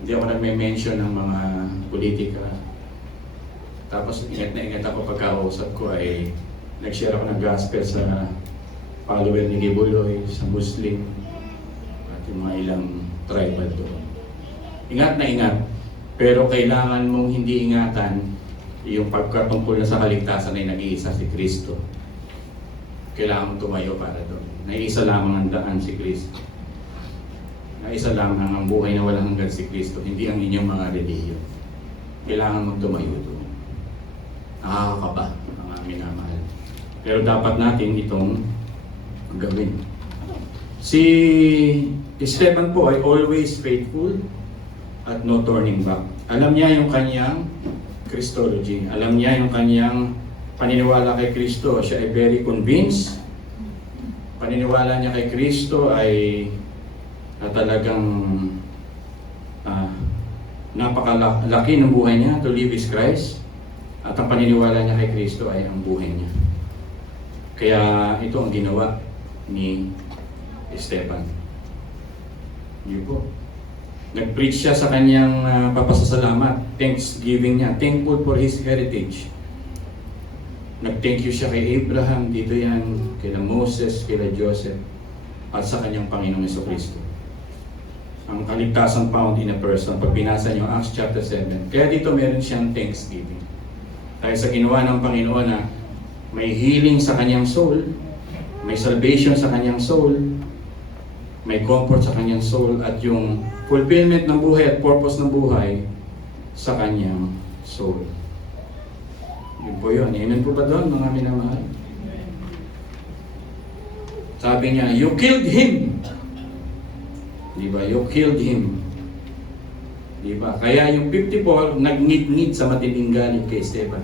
hindi ako nagme-mention ng mga politika. Tapos ingat na ingat ako pagkakausap ko ay nag-share ako ng gospel sa follower ni Gibuloy, sa Muslim, at yung mga ilang tribal doon. Ingat na ingat, pero kailangan mong hindi ingatan yung pagkatungkol na sa kaligtasan ay nag-iisa si Kristo. Kailangan mong tumayo para doon. Naisa lamang ang daan si Kristo. Naisa lamang ang buhay na walang hanggan si Kristo, hindi ang inyong mga relihiyon. Kailangan mong tumayo doon. Nakakakaba, mga minamahal. Pero dapat natin itong gawin. Si Esteban po ay always faithful at no turning back. Alam niya yung kanyang Christology. Alam niya yung kanyang paniniwala kay Kristo. Siya ay very convinced. Paniniwala niya kay Kristo ay talagang napakalaki ng buhay niya to live is Christ. At ang paniniwala niya kay Kristo ay ang buhay niya. Kaya ito ang ginawa ni Esteban. Yun po. Nag-preach siya sa kanyang papasasalamat, thanksgiving niya, thankful for his heritage. Nag-thank you siya kay Abraham, dito yan, kay Moses, kay Joseph, at sa kanyang Panginoong Jesucristo. Ang kaligtasan found in a person, pag binasa niyo Acts chapter 7, kaya dito meron siyang thanksgiving. Dahil sa ginawa ng Panginoon na may healing sa kanyang soul, may salvation sa kanyang soul, may comfort sa kanyang soul, at yung fulfillment ng buhay at purpose ng buhay sa kanyang soul. Yun po yun. Amen po ba doon, mga minamahal? Sabi niya, you killed him. Diba? You killed him. Diba? Kaya yung 54, nag-ngit-ngit sa matinding galit kay Esteban.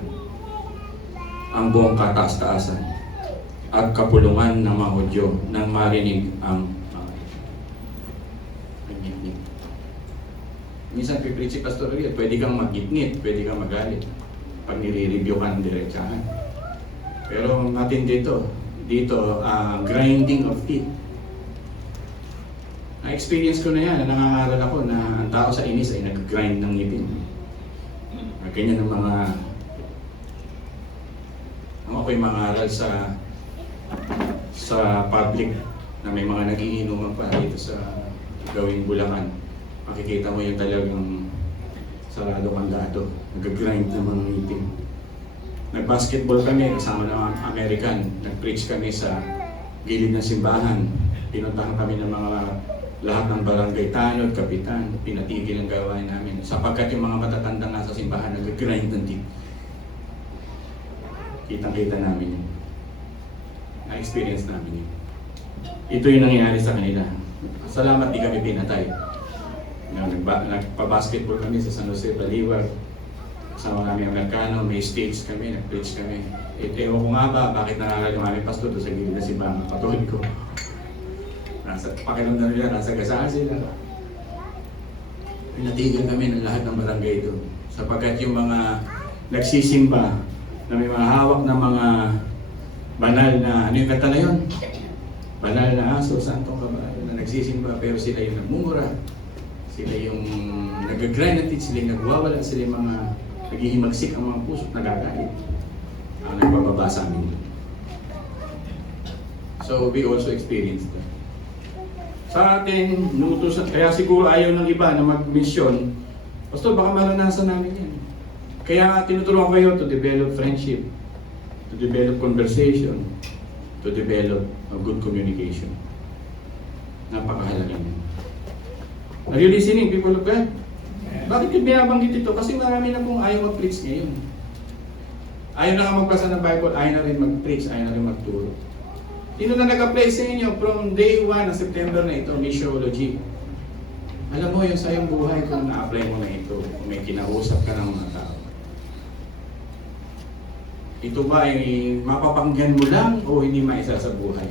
Ang buong kataas-taasan at kapulungan ng mga Hudyo nang marinig ang nag-ngit-ngit. Minsan pipreach si Pastor Ariel, pwede kang mag-ngit-ngit, pwede kang magalit pag nire-review ka ng diretsahan. Pero matindi dito, grinding of teeth. Na-experience ko na yan, nangangaral ako na ang tao sa inis ay nag-grind ng ngipin. Ganyan ang mga ako'y mangaral sa public na may mga nagiinuman pa dito sa gawing Bulacan. Makikita mo yung talagang sarado kandado, nag-grind ng mga ngipin. Nag-basketball kami kasama ng mga American. Nag-preach kami sa gilid ng simbahan. Pinuntahan kami ng mga lahat ng barangay tanod, kapitan, pinatigil ang gawain namin. Sapagkat yung mga matatandang nasa simbahan nag-grind ng teeth. Kitang-kita namin yun. Na-experience namin yun. Ito yung nangyayari sa kanila. Salamat di kami pinatay. Nagpa-basketball kami sa San Jose, Baliwag. Kasama namin ang Amerikano, may stage kami, nag-preach kami. Ewan ko nga ba, bakit nangaral yung aming pastor doon sa gilid na simbahan, patuloy ko. Pakiramdam nila, nasa gasaan sila. Pinatigil kami ng lahat ng barangay doon. Sapagkat yung mga nagsisimba, na may mga hawak na mga banal na, ano yung kata na yun? Banal na aso, santong kabayo, na nagsisimba, pero sila yung nagmumura, sila yung nag-grind, sila yung nagwawala, sila yung mga naghihimagsik ang mga puso, nagagalit. Ang nagbababa sa amin. So we also experienced that. Sa atin, kaya siguro ayaw ng iba na mag-mission, Pastor, baka maranasan namin yan. Kaya tinuturuan ko kayo to develop friendship, to develop conversation, to develop a good communication. Napakahalaga niyan. Are you listening, people of God? Bakit yung binabanggit ito? Kasi marami na pong ayaw mag-preach ngayon. Ayaw na nga magbasa ng Bible, ayaw na rin mag-preach, ayaw na rin magturo. Sino na nag-apply sa inyo from day 1 ng September na ito, missiology? Alam mo, yung sa iyong buhay, kung na-apply mo na ito, kung may kinausap ka ng mga tao. Ito ba ay mapapanggan mo lang o hindi maisa sa buhay?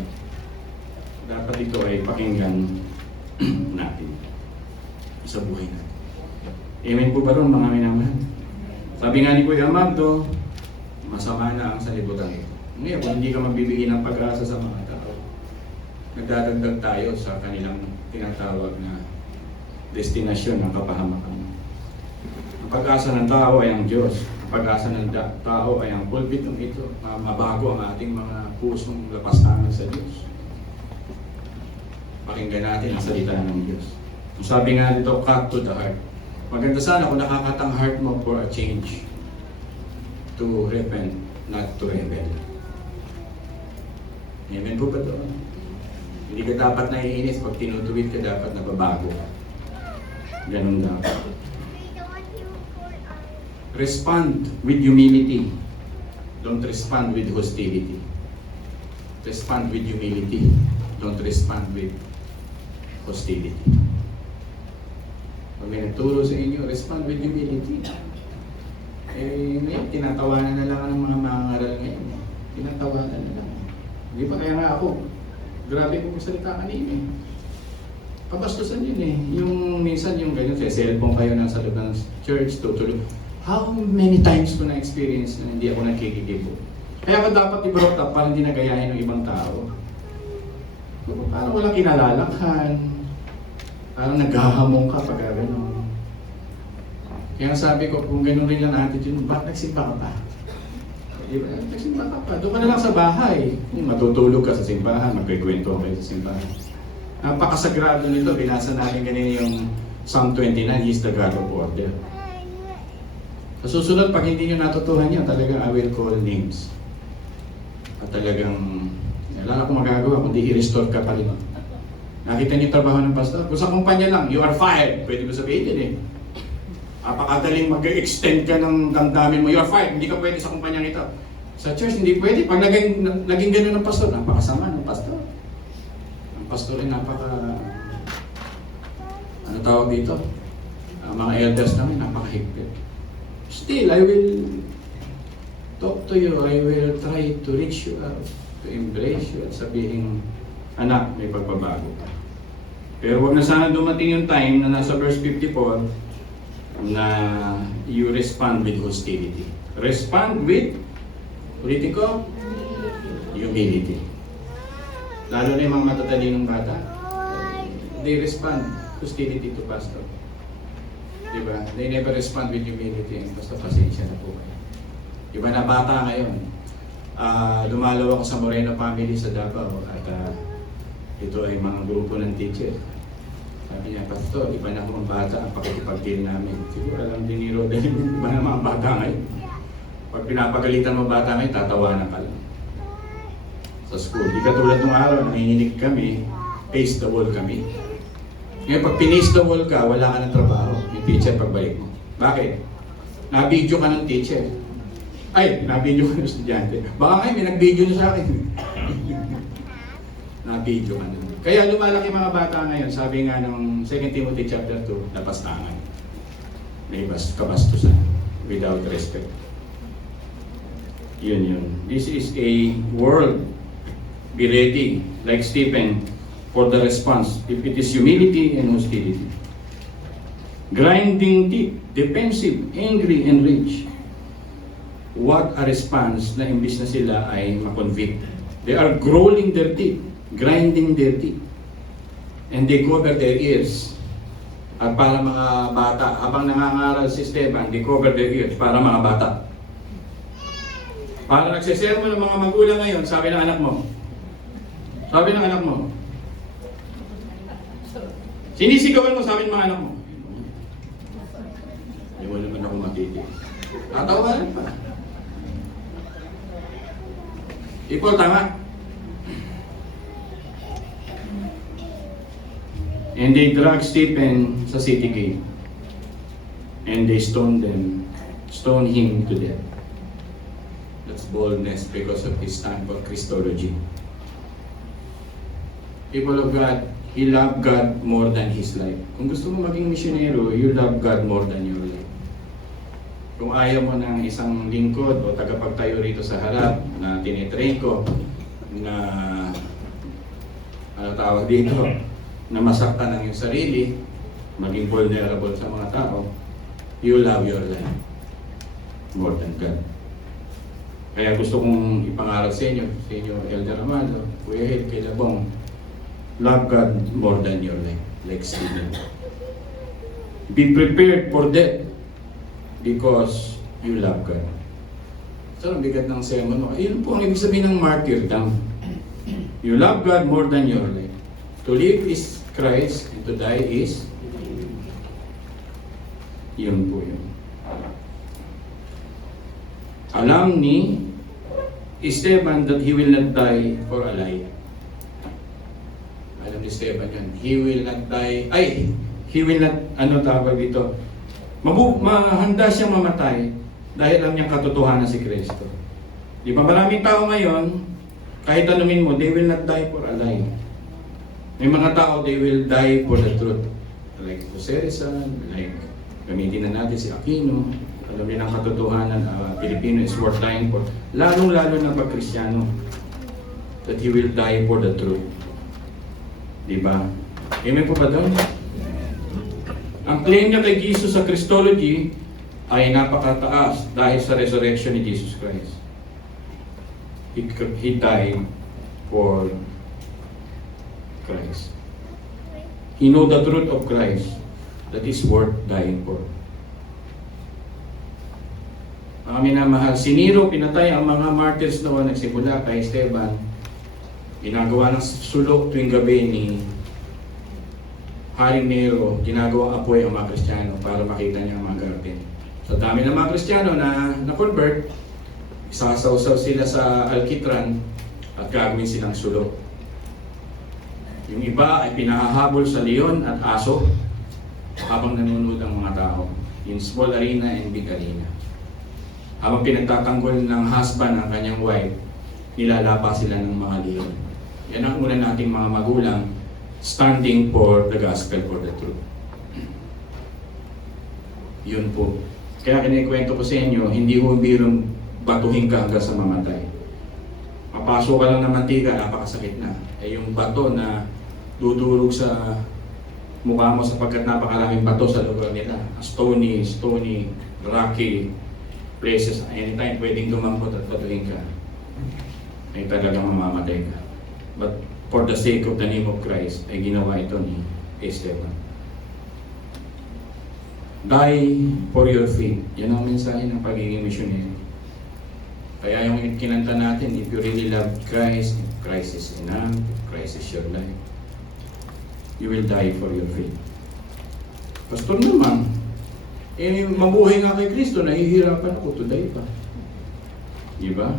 Dapat ito ay pakinggan natin sa buhay natin. Amen po ba ron, mga minamahal? Sabi nga ni Kuya Amado, masama na ang salibutan ito. Ngayon, kung hindi ka magbibigay ng pag-asa sa mga tao, nagdadagdag tayo sa kanilang tinatawag na destinasyon ng kapahamakan. Ang pag-asa ng tao ay ang Diyos. Ang pag-asa ng tao ay ang pulpit ng ito. Mabago ang ating mga pusong lapastangan sa Diyos. Pakinggan natin ang salita ng Diyos. Ang sabi nga dito, cut to the heart. Maganda sana kung nakakatang heart mo for a change. To repent, not to rebel. Amen po ba ito? Hindi ka dapat naiinis pag tinutuwid ka, dapat nababago ka. Ganun dapat. Respond with humility. Don't respond with hostility. Respond with humility. Don't respond with hostility. Pag may nagturo sa inyo, respond with humility. Ngayon, tinatawanan na lang ng mga mangaral ngayon. Tinatawanan na lang. Hindi pa kaya nga ako. Grabe kong salita kanina eh. Pabastusan yun eh. Yung minsan yung ganyan, sa cellphone kayo nasa loob ng church, tutulog. How many times ko na-experience na hindi ako nagkikikibo? Kaya ba dapat i-brought up para hindi nagayahin ng ibang tao? Parang walang kinalalakhan. Parang naghahamong ka pag gano'n. Kaya sabi ko, kung gano'n rin lang attitude, bakit nagsimba ka pa? Diba? Nagsimba ka pa. Doon ka na lang sa bahay. Matutulog ka sa simbahan, magkikwento kayo sa simbahan. Napakasagrado nito. Binasa natin ganyan yung Psalm 29, He is the God of order. Sa susunod, pag hindi nyo natutuhan yan, talagang I will call names. At talagang, wala na akong magagawa, kundi i-restore ka pa rin. Nakita niyo yung trabaho ng pastor? Kung sa kumpanya lang, you are fired. Pwede mo sabihin din eh. Apakadaling mag-extend ka ng damdamin mo, you are fired. Hindi ka pwede sa kumpanyang ito. Sa church, hindi pwede. Pag naging gano'n ng pastor, napakasama ng pastor. Ang pastor ay ano tawag dito? Mga elders namin, napakahigpit. Still, I will talk to you. I will try to reach you out, to embrace you, at sabihin, anak, may pagbabago ka. Pero wag na sana dumating yung time na nasa verse 54 na you respond with hostility. Respond with, ulitin ko, humility. Lalo na yung mga matatalinong bata, they respond hostility to pastor. Diba? They never respond with humility. Basta pasensya na po kayo. Iba na bata ngayon. Dumalaw ako sa Moreno family sa Davao at ito ay mga grupo ng teacher. Sabi niya, Pastor, iba na akong bata ang pakikipag-deal namin. Siguro alam din ni Rodel, iba na mga bata ngayon. Pag pinapagalitan mo bata ngayon, tatawanan ka lang. Sa school. Di katulad ng araw, nanginginig kami, face the wall kami. Ngayon, pag pinis the wall ka, wala ka ng trabaho. Yung teacher, pagbalik mo. Bakit? Na-video ka ng teacher. Ay, na-video ka ng estudyante. Baka ngayon, may nag-video na sa akin. Na-video ka na. Kaya lumalaki mga bata ngayon, sabi nga ng 2 Timothy chapter 2, napastangan. May kabastusan without respect. Yun. This is a world. Be ready, like Stephen, for the response. If it is humility and hostility. Grinding teeth, defensive, angry, and rich. What a response na imbis na sila ay makonvict. They are growling their teeth, grinding their teeth. And they cover their ears. At para mga bata, habang nangangaral si Esteban, they cover their ears para mga bata. Para nagsisermo ng mga magulang ngayon, sabi ng anak mo. Sabi ng anak mo. Sinisigawan mo, sabi ng mga anak mo. Hindi mo naman ako matitig. Tatawanan pa. Ikaw, tama. And they dragged Stephen sa city gate. And they stoned him to death. That's boldness because of his stand for Christology. People of God, he loved God more than his life. Kung gusto mo maging misyonero, you love God more than your life. Kung ayaw mo ng isang lingkod o tagapagtayo rito sa harap na tinitrain ko, na ano tawag dito, na masaktan ang iyong sarili, maging vulnerable sa mga tao, you love your life more than God. Kaya gusto kong ipangarap sa inyo, Elder Amado, Kuya Hil, kay Labong, love God more than your life, like Stephen. Be prepared for death because you love God. So, ang bigat ng sermon mo. Yun po ang ibig sabihin ng martyrdom. You love God more than your life. To live is Christ, and to die is yun po yun. Alam ni Esteban that he will not die for a lie. Alam ni Esteban yun. He will not die. He will not, ano tawag dito? Mahanda siyang mamatay dahil alam niyang katotohanan si Kristo. Di ba maraming tao ngayon, kahit anumin mo, they will not die for a lie. May mga tao, they will die for the truth. Like Jose Rizal, like gamitin na natin si Aquino. Alam niya ng katotohanan, Pilipino is worth dying for. Lalong-lalo na pag Kristiyano, that he will die for the truth. Diba? Amen po ba doon? Ang claim niya kay Jesus sa Christology ay napakataas dahil sa resurrection ni Jesus Christ. He died for Christ. He know the truth of Christ that is worth dying for. Mga minamahal, si Nero pinatay ang mga martyrs noon, nagsimula kay Esteban. Ginagawa ng sulok tuwing gabi ni Haring Nero, ginagawa apoy ang mga Kristiyano para makita niya ang mga garden. So dami ng mga Kristiyano na convert, isasawsaw sila sa alkitran at gagawin silang sulok. Yung iba ay pinahahabol sa leon at aso habang nanonood ang mga tao in small arena and big arena. Habang pinagtatanggol ng husband ang kanyang wife, nilalapa sila ng mga leon. Yan ang una nating mga magulang, standing for the gospel, for the truth. Yun po. Kaya kinikwento ko sa inyo, hindi ko birong batuhin ka hanggang sa mamatay. Mapasok ka lang ng mantika, napakasakit na. Eh yung bato na dudurog sa mukha mo sapagkat napakaraming bato sa lugar nila. Stony, rocky places. Anytime pwedeng dumangkot at batuhin ka, ay talagang mamamatay ka. But for the sake of the name of Christ, ay ginawa ito ni Esteban. Die for your faith. Yan ang mensahe ng pagiging missionary. Kaya yung kinanta natin, if you really love Christ, if Christ is enough, if Christ is your life, you will die for your faith. Pastor naman, mabuhay nga kay Kristo, nahihirapan ako to die pa. Diba?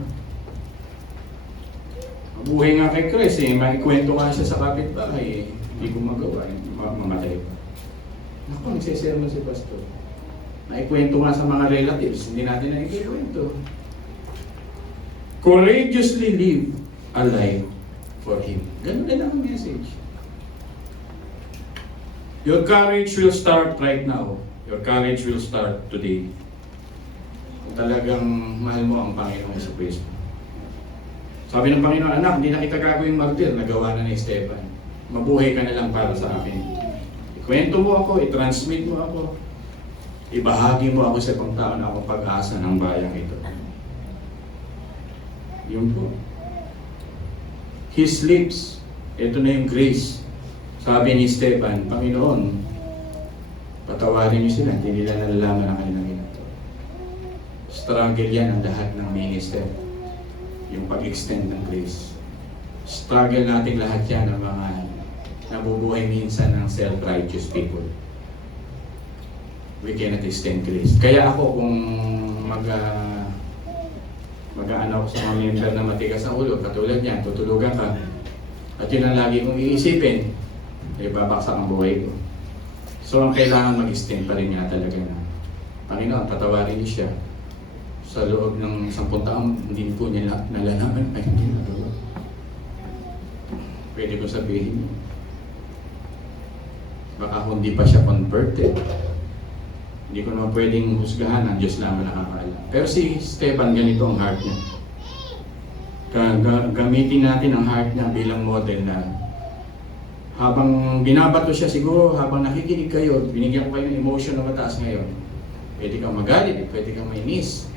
Mabuhay nga kay Kristo, maikwento nga siya sa kapitbahay, hindi ko magawa, mamatay pa. Naku, nagsisermon si Pastor. Naikwento nga sa mga relatives, hindi natin naikwento. Courageously live a life for Him. Ganun din ang message. Your courage will start right now. Your courage will start today. Kung talagang mahal mo ang Panginoong Jesucristo. Sabi ng Panginoon, anak, hindi na kita gagawing martir, nagawa na ni Esteban. Mabuhay ka na lang para sa akin. Ikwento mo ako, i-transmit mo ako, ibahagi mo ako sa ibang tao na akong pag-asa ng bayang ito. Yun po. His lips, ito na yung grace. Sabi ni Esteban, Panginoon, patawarin niyo sila, hindi nila nalalaman ang kanilang ginagawa. Struggle yan ang lahat ng minister. Yung pag-extend ng grace. Struggle natin lahat yan ng mga nabubuhay minsan ng self-righteous people. We cannot extend grace. Kaya ako kung mag-aano ako sa mga member na matigas ang ulo, katulad niyan, tutulugan ka, at yun ang lagi kong iisipin, babaksak ang buhay ko. So ang kailangan mag-extend pa rin nga talaga na, Panginoon, patawarin niyo siya. Sa loob ng 10 taon, hindi po niya nalalaman, ay hindi nagawa. Pwede ko sabihin, baka kung di pa siya converted, hindi ko naman pwedeng husgahan, ang Diyos naman nakakaalam. Pero si Stephen, ganito ang heart niya. Gamitin natin ang heart niya bilang model na habang binabato siya siguro, habang nakikinig kayo, binigyan ko kayo ng emotion na mataas ngayon, pwede kang magalit, pwede kang mainis.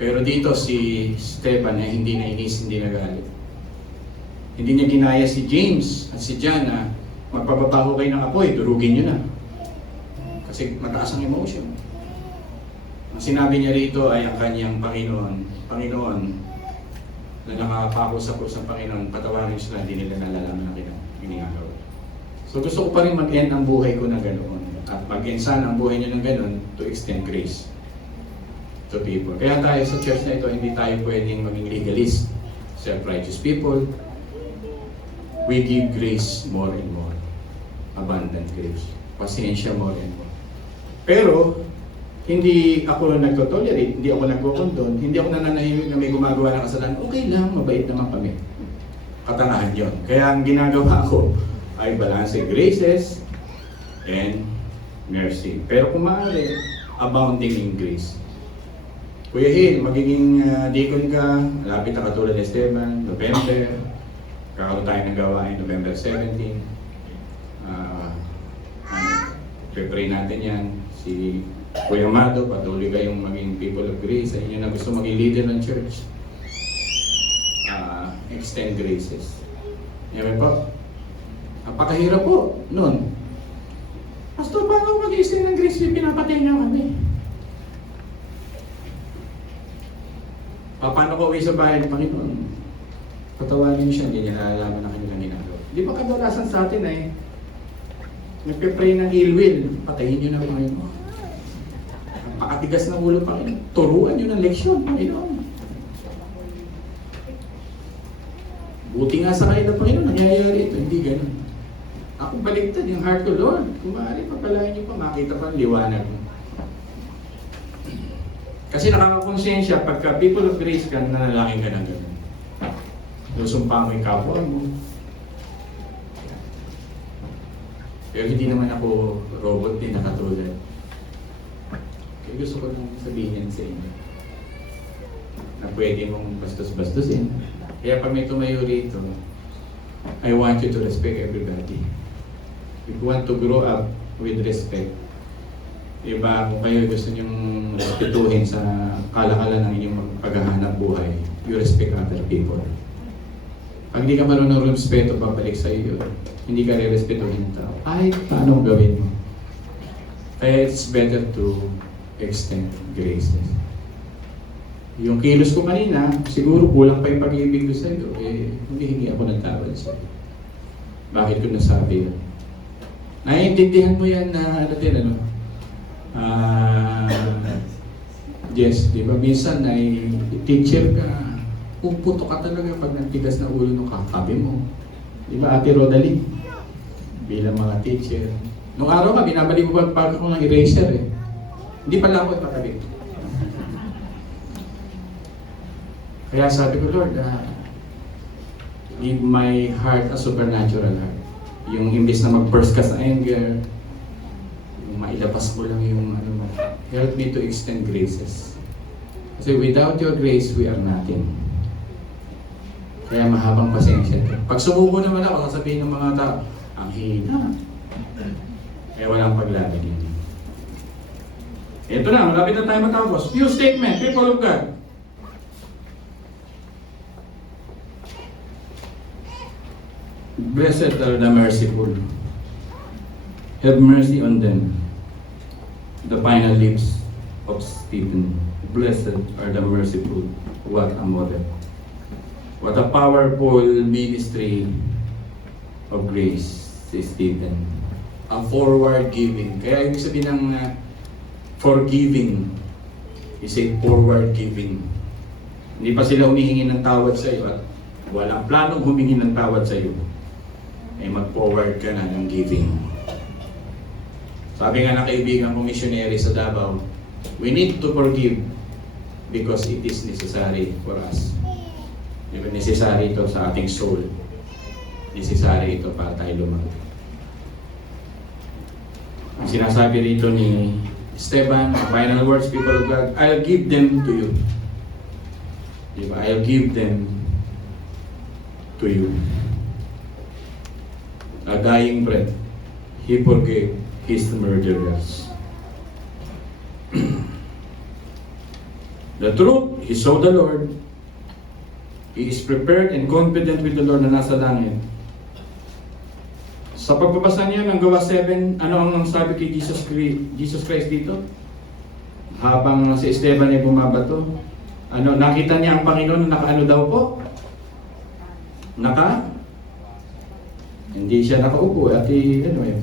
Pero dito si Stephen ay hindi nainis, hindi nagalit. Hindi niya ginaya si James at si John na magpapabaho kayo ng apoy, durugin niyo na. Kasi mataas ang emotion. Ang sinabi niya rito ay ang kanyang Panginoon, na nakapako sa krus ng Panginoon, patawarin sila, hindi nila nalalaman ang ginagawa. So gusto ko pa rin mag-end ang buhay ko na ganoon. At mag-end sana ang buhay niyo ng ganoon to extend grace to people. Kaya tayo sa church na ito, hindi tayo pwedeng maging legalist, self-righteous people. We give grace more and more. Abundant grace. Pasensya more and more. Pero, hindi ako nagtotolerate, hindi ako nagkukondon, hindi ako nananahimik na may gumagawa ng kasalanan. Okay lang, mabait naman kami. Katangahan yun. Kaya ang ginagawa ko ay balance graces and mercy. Pero kung maaari, abounding in grace. Kuya Hill, magiging deacon ka, malapit na katulad ni Esteban, November, kakaroon tayo ng gawain November 17. Pray natin yan. Si Kuya Mado, patuloy kayong maging people of grace sa inyo na gusto maging leader ng church. Extend graces. Ngayon po, napakahirap po noon. Pastor, paano mag-extend ng grace? Pinapatay na kami. Paano ko uwi sa bahay ng Panginoon? Patawarin niyo siya, hindi niya nalalaman na kanilang ginagawa. Di ba kadalasan sa atin ay nagpe-pray ng ill will, patayin niyo na Panginoon. Pakatigas ng ulo, Panginoon. Turuan niyo ng leksyon, Panginoon. Buti nga sa kayo na Panginoon, nangyayari ito. Hindi ganun. Ako baliktad yung heart ko, Lord. Kung maaari, papalain niyo pa, makita pa ang liwanag mo. Kasi nakakakonsensya, pagka people of grace ka, nanalangin ka ng ganun. Lusumpa mo yung kapwa mo. Pero hindi naman ako robot din nakatulad. Kaya gusto ko nang sabihin sa inyo na pwede mong bastos-bastusin. Kaya pag may tumayo rito, I want you to respect everybody. If you want to grow up with respect, diba, kung kayo gusto nyong respetuhin sa kalakalan ng inyong paghahanap buhay, you respect other people. Pag hindi ka marunong respeto, babalik sa iyo. Hindi ka re-respetuhin ng tao. Kahit paano gawin mo. Kaya it's better to extend graces. Yung kilos ko kanina, siguro kulang pa yung pag-ibig ko sa iyo. Humihingi ako ng tawad sa iyo. Bakit ko nasabi yun? Naiintindihan mo yan na ano din, ano? Yes, di ba? Minsan ay teacher ka, puputo ka talaga pag nagtigas na ulo ng kakabi mo. Di ba, Ate Rodalie? Bilang mga teacher. Nung araw ka, binabalik mo pa ako ng eraser eh. Hindi pala ako ipatabi. Kaya sabi ko, Lord, give my heart a supernatural heart. Yung imbis na mag-burst ka sa anger, yung mailabas mo lang yung ano mo. Help me to extend graces. Kasi without your grace, we are nothing. Kaya mahabang pasensya. Pag sumuko naman ako, sasabihin ng mga tao, ang hina. Kaya walang paglaban yun. Ito na, malapit na tayo matapos. Few statement, people of God. Blessed are the merciful. Have mercy on them. The final lips of Stephen. Blessed are the merciful. What a model. What a powerful ministry of grace si Stephen. A forward giving. Kaya ibig sabihin ng forgiving is a forward giving. Hindi pa sila humihingi ng tawad sa iyo at walang planong humingi ng tawad sa iyo. ay mag-forward ka na ng giving. Sabi nga ng kaibigan ko missionary sa Davao, we need to forgive because it is necessary for us. Diba, necessary ito sa ating soul. Necessary ito para tayo lumaki. Ang sinasabi rito ni Esteban, final words, people of God, I'll give them to you. Diba? I'll give them to you. A dying breath, he forgave his murderers. The truth, he saw the Lord. He is prepared and confident with the Lord na nasa langit. Sa pagbabasa niya ng Gawa 7, ano ang sabi kay Jesus Christ dito? Habang si Esteban ay bumabato, nakita niya ang Panginoon na nakaano daw po? Hindi siya nakaupo. At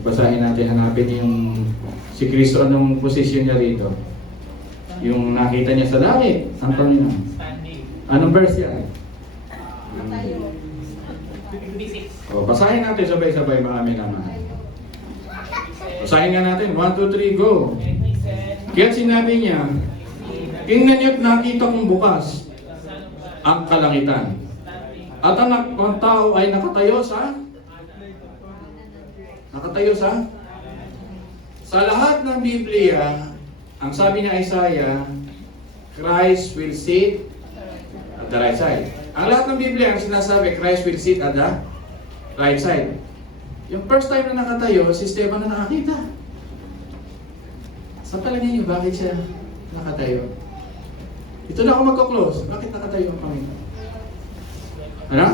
basahin natin, hanapin yung si Kristo, anong posisyon niya rito. Yung nakita niya sa langit, ang Panginoon. Anong verse yan? Basahin natin sabay-sabay, marami naman. Basahin nga natin, 1, 2, 3, go! Kaya sinabi niya, tingnan niyo't nakita kong bukas ang kalangitan. At ang tao ay nakatayo sa lahat ng Biblia, ang sabi ni Isaiah, Christ will sit at the right side. Ang lahat ng Biblia, ang sinasabi, Christ will sit at the right side. Yung first time na nakatayo, si Esteban na nakakita. Sa palagay niyo, bakit siya nakatayo? Ito na ako magko-close. Bakit nakatayo ang Panginoon? Ano?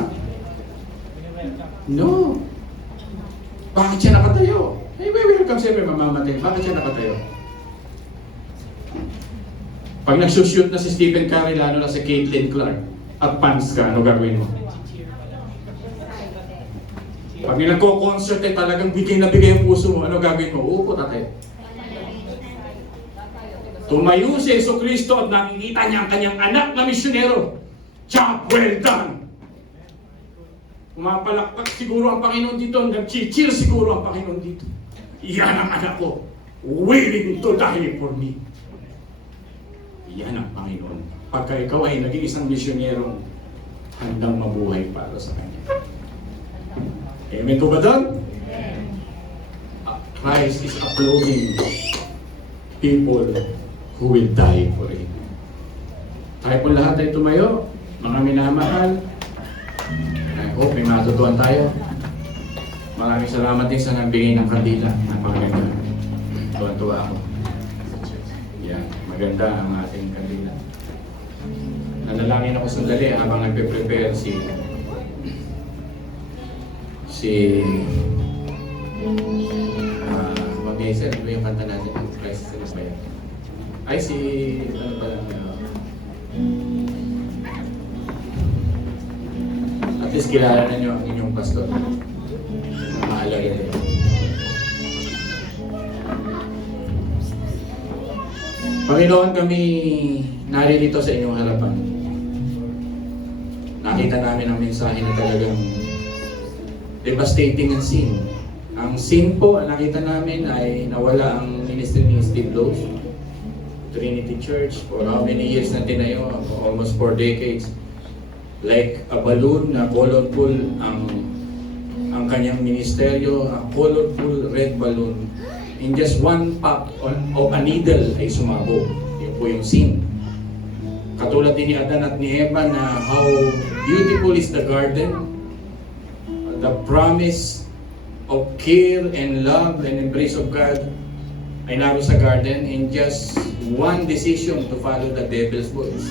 No. Bakit siya nakatayo? Hey, welcome siyempre mamamatay. Bakit siya nakatayo? Pag nagsushoot na si Stephen Curry, lalo na si Caitlin Clark, at pants ka, ano gagawin mo? Pag nagko-concert eh, talagang bigay na bigay ang puso mo, ano gagawin mo? Uupo tatay. Tumayo si Jesucristo at nakikita niya ang kanyang anak na misyonero. Job well done! Pumapalakpak siguro ang Panginoon dito, nag-cheer siguro ang Panginoon dito. Yan ang anak ko, willing to die for me. Yan ang Panginoon. Pagka ikaw ay naging isang misyonero, handang mabuhay para sa Kanya. Amen po ba doon? Christ is uploading people who will die for Him. Tayo po lahat ay tumayo, mga minamahal. I hope may matutuan tayo. Maraming salamat din sa nagbigay ng kandila. Napakaganda. Tuwan-tuwa ako. Yan, maganda ang ating kandila. Nanalangin ako sandali habang nagpe-prepare si Mag-Mason. Ano yung kanta natin? Christ is ba yan? Ay, si... ano ba lang? At least kilala na nyo ang inyong pastor. Maalaga din. Panginoon, kami naririto sa inyong harapan. Nakita namin ang mensahe na talagang devastating ang sin. Ang sin po, ang nakita namin ay nawala ang ministry ni Steve Lowe, Trinity Church, for how many years na tinayo? Almost 4 decades. Like a balloon na colorful ang kanyang ministeryo, a colorful red balloon. In just one pop of a needle ay sumabog. Yun po yung sin. Katulad din ni Adan at ni Eva na how beautiful is the garden. The promise of care and love and embrace of God ay naroon sa garden, in just one decision to follow the devil's voice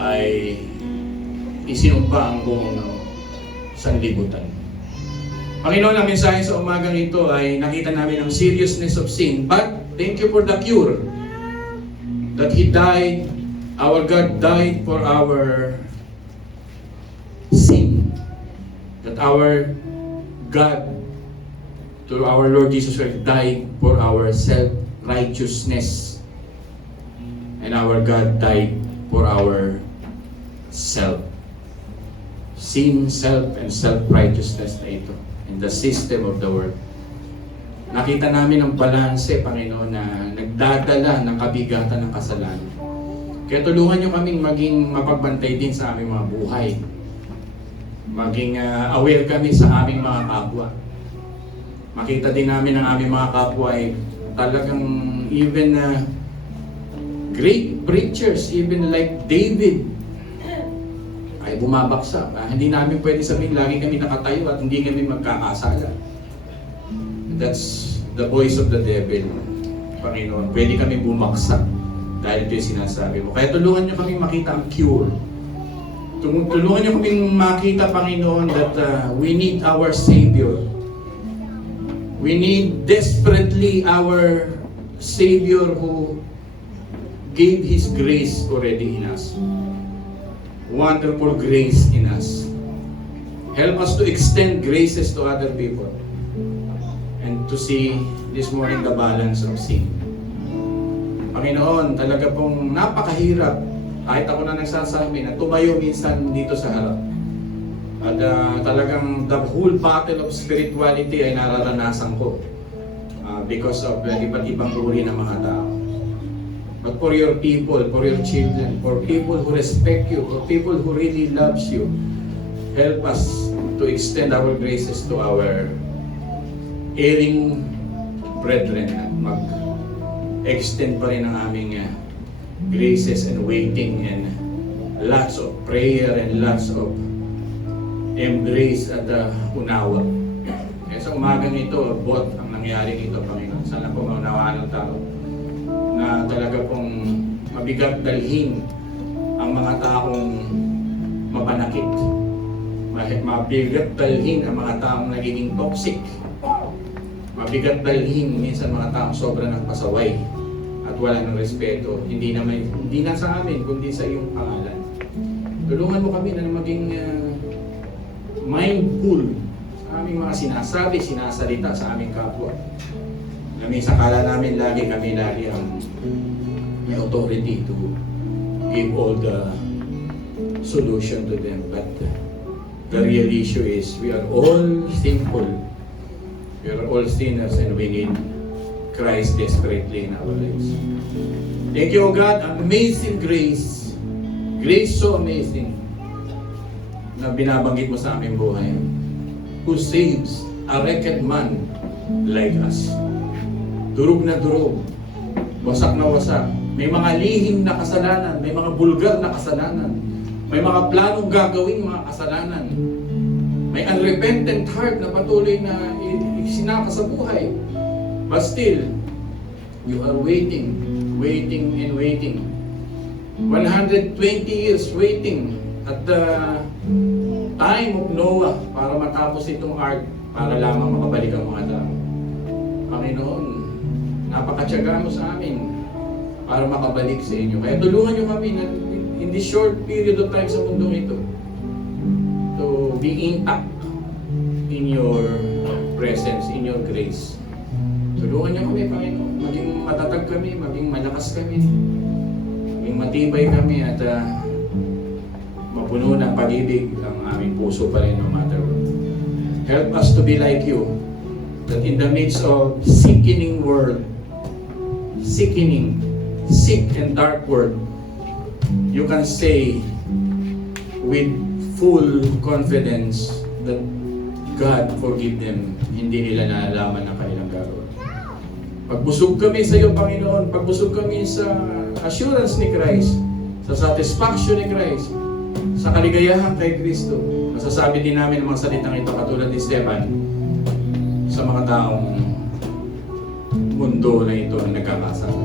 ay isinumpa ang buong sanlibutan. Panginoon, ang mensahe sa umagang ito ay nakita namin ang seriousness of sin, but thank you for the cure that He died, our God died for our sin, that our God, through our Lord Jesus Christ, died for our self-righteousness, and our God died for our sin, self, and self-righteousness na ito in the system of the world. Nakita namin ang balanse, Panginoon, na nagdadala ng kabigatan ng kasalanan. Kaya tulungan niyo kaming maging mapagbantay din sa aming mga buhay. Maging aware kami sa aming mga kapwa. Makita din namin ang aming mga kapwa ay talagang even great preachers, even like David, ay bumabaksak. Hindi namin pwede sabihin lagi kami nakatayo at hindi kami magkakasala. That's the voice of the devil, Panginoon. Pwede kami bumaksak dahil ito yung sinasabi mo. Kaya tulungan niyo kami makita ang cure. Tulungan niyo kami makita, Panginoon, that we need our Savior. We need desperately our Savior who gave His grace already in us. Wonderful grace in us. Help us to extend graces to other people and to see this morning the balance of sin. Panginoon, talaga pong napakahirap kahit ako na nagsasabi na tumayo minsan dito sa harap. At talagang the whole battle of spirituality ay nararanasan ko because of iba't ibang uri ng mga tao. But for your people, for your children, for people who respect you, for people who really loves you, help us to extend our graces to our erring brethren at mag-extend pa rin ang aming graces and waiting and lots of prayer and lots of embrace at unawa. Kaya sa umagang ito, both ang nangyari nito, Panginoon. Sana po maunawaan ng tao na talaga pong mabigat dalhin ang mga taong mapanakit. Mabigat dalhin ang mga taong nagiging toxic. Mabigat dalhin minsan mga taong sobra ng pasaway at wala ng respeto. Hindi na sa amin, kundi sa iyong pangalan. Tulungan mo kami na maging mindful sa aming mga sinasabi, sinasalita sa aming kapwa. Na minsan kala namin kami lagi ang may authority to give all the solution to them. But the real issue is we are all sinful. We are all sinners and we need Christ desperately in our lives. Thank you, O God. Amazing grace. Grace so amazing na binabanggit mo sa aming buhay, who saves a wretched man like us. Durog na durog, wasak na wasak, may mga lihim na kasalanan, may mga bulgar na kasalanan, may mga planong gagawing mga kasalanan, may unrepentant heart na patuloy na isinaka sa buhay. But still, you are waiting, waiting and waiting. 120 years waiting at the time of Noah para matapos itong ark para lamang makabalik ang mga tao. Panginoon, napakatyaga mo sa amin para makabalik sa inyo. Kaya tulungan nyo kami na in this short period of time sa mundong ito to be intact in your presence, in your grace. Tulungan nyo kami, Panginoon. Maging matatag kami, maging malakas kami, maging matibay kami at mapuno ng pag-ibig ang aming puso pa rin no matter what. Help us to be like you, that in the midst of sickening world, sick and dark world, you can say with full confidence that God forgive them. Hindi nila nalalaman ang kanilang gagawin. Pagbusog kami sa iyo, Panginoon, pagbusog kami sa assurance ni Christ, sa satisfaction ni Christ, sa kaligayahan kay Kristo. Masasabi din namin ang mga salitang ito katulad ni Stephen sa mga taong mundo na ito na nagkakasala.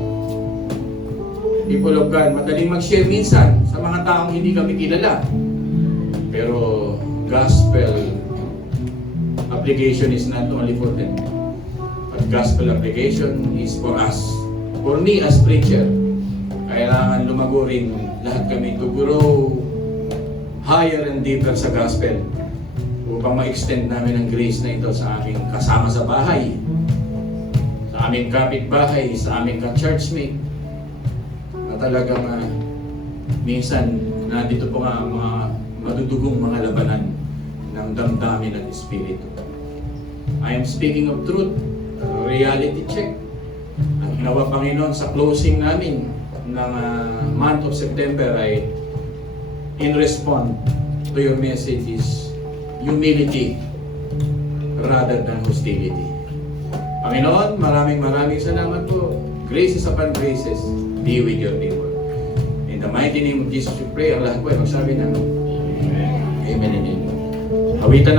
People of God, madaling mag-share minsan sa mga taong hindi kami kilala. Pero gospel application is not only for them. But gospel application is for us. For me as preacher, kailangan lumago rin lahat kami to grow higher and deeper sa gospel upang ma-extend namin ang grace na ito sa aming kasama sa bahay, sa aming kapitbahay, sa aming ka-churchmate, na talagang minsan nandito po nga mga madudugong mga labanan ng damdamin at espiritu. I am speaking of truth, reality check. At nawa Panginoon sa closing namin ng month of September ay in response to your message is humility rather than hostility. Panginoon, maraming salamat po. Graces upon graces be with your people. In the mighty name of Jesus we pray. Ang lahat po ay magsabi ng Amen and Amen. Awitan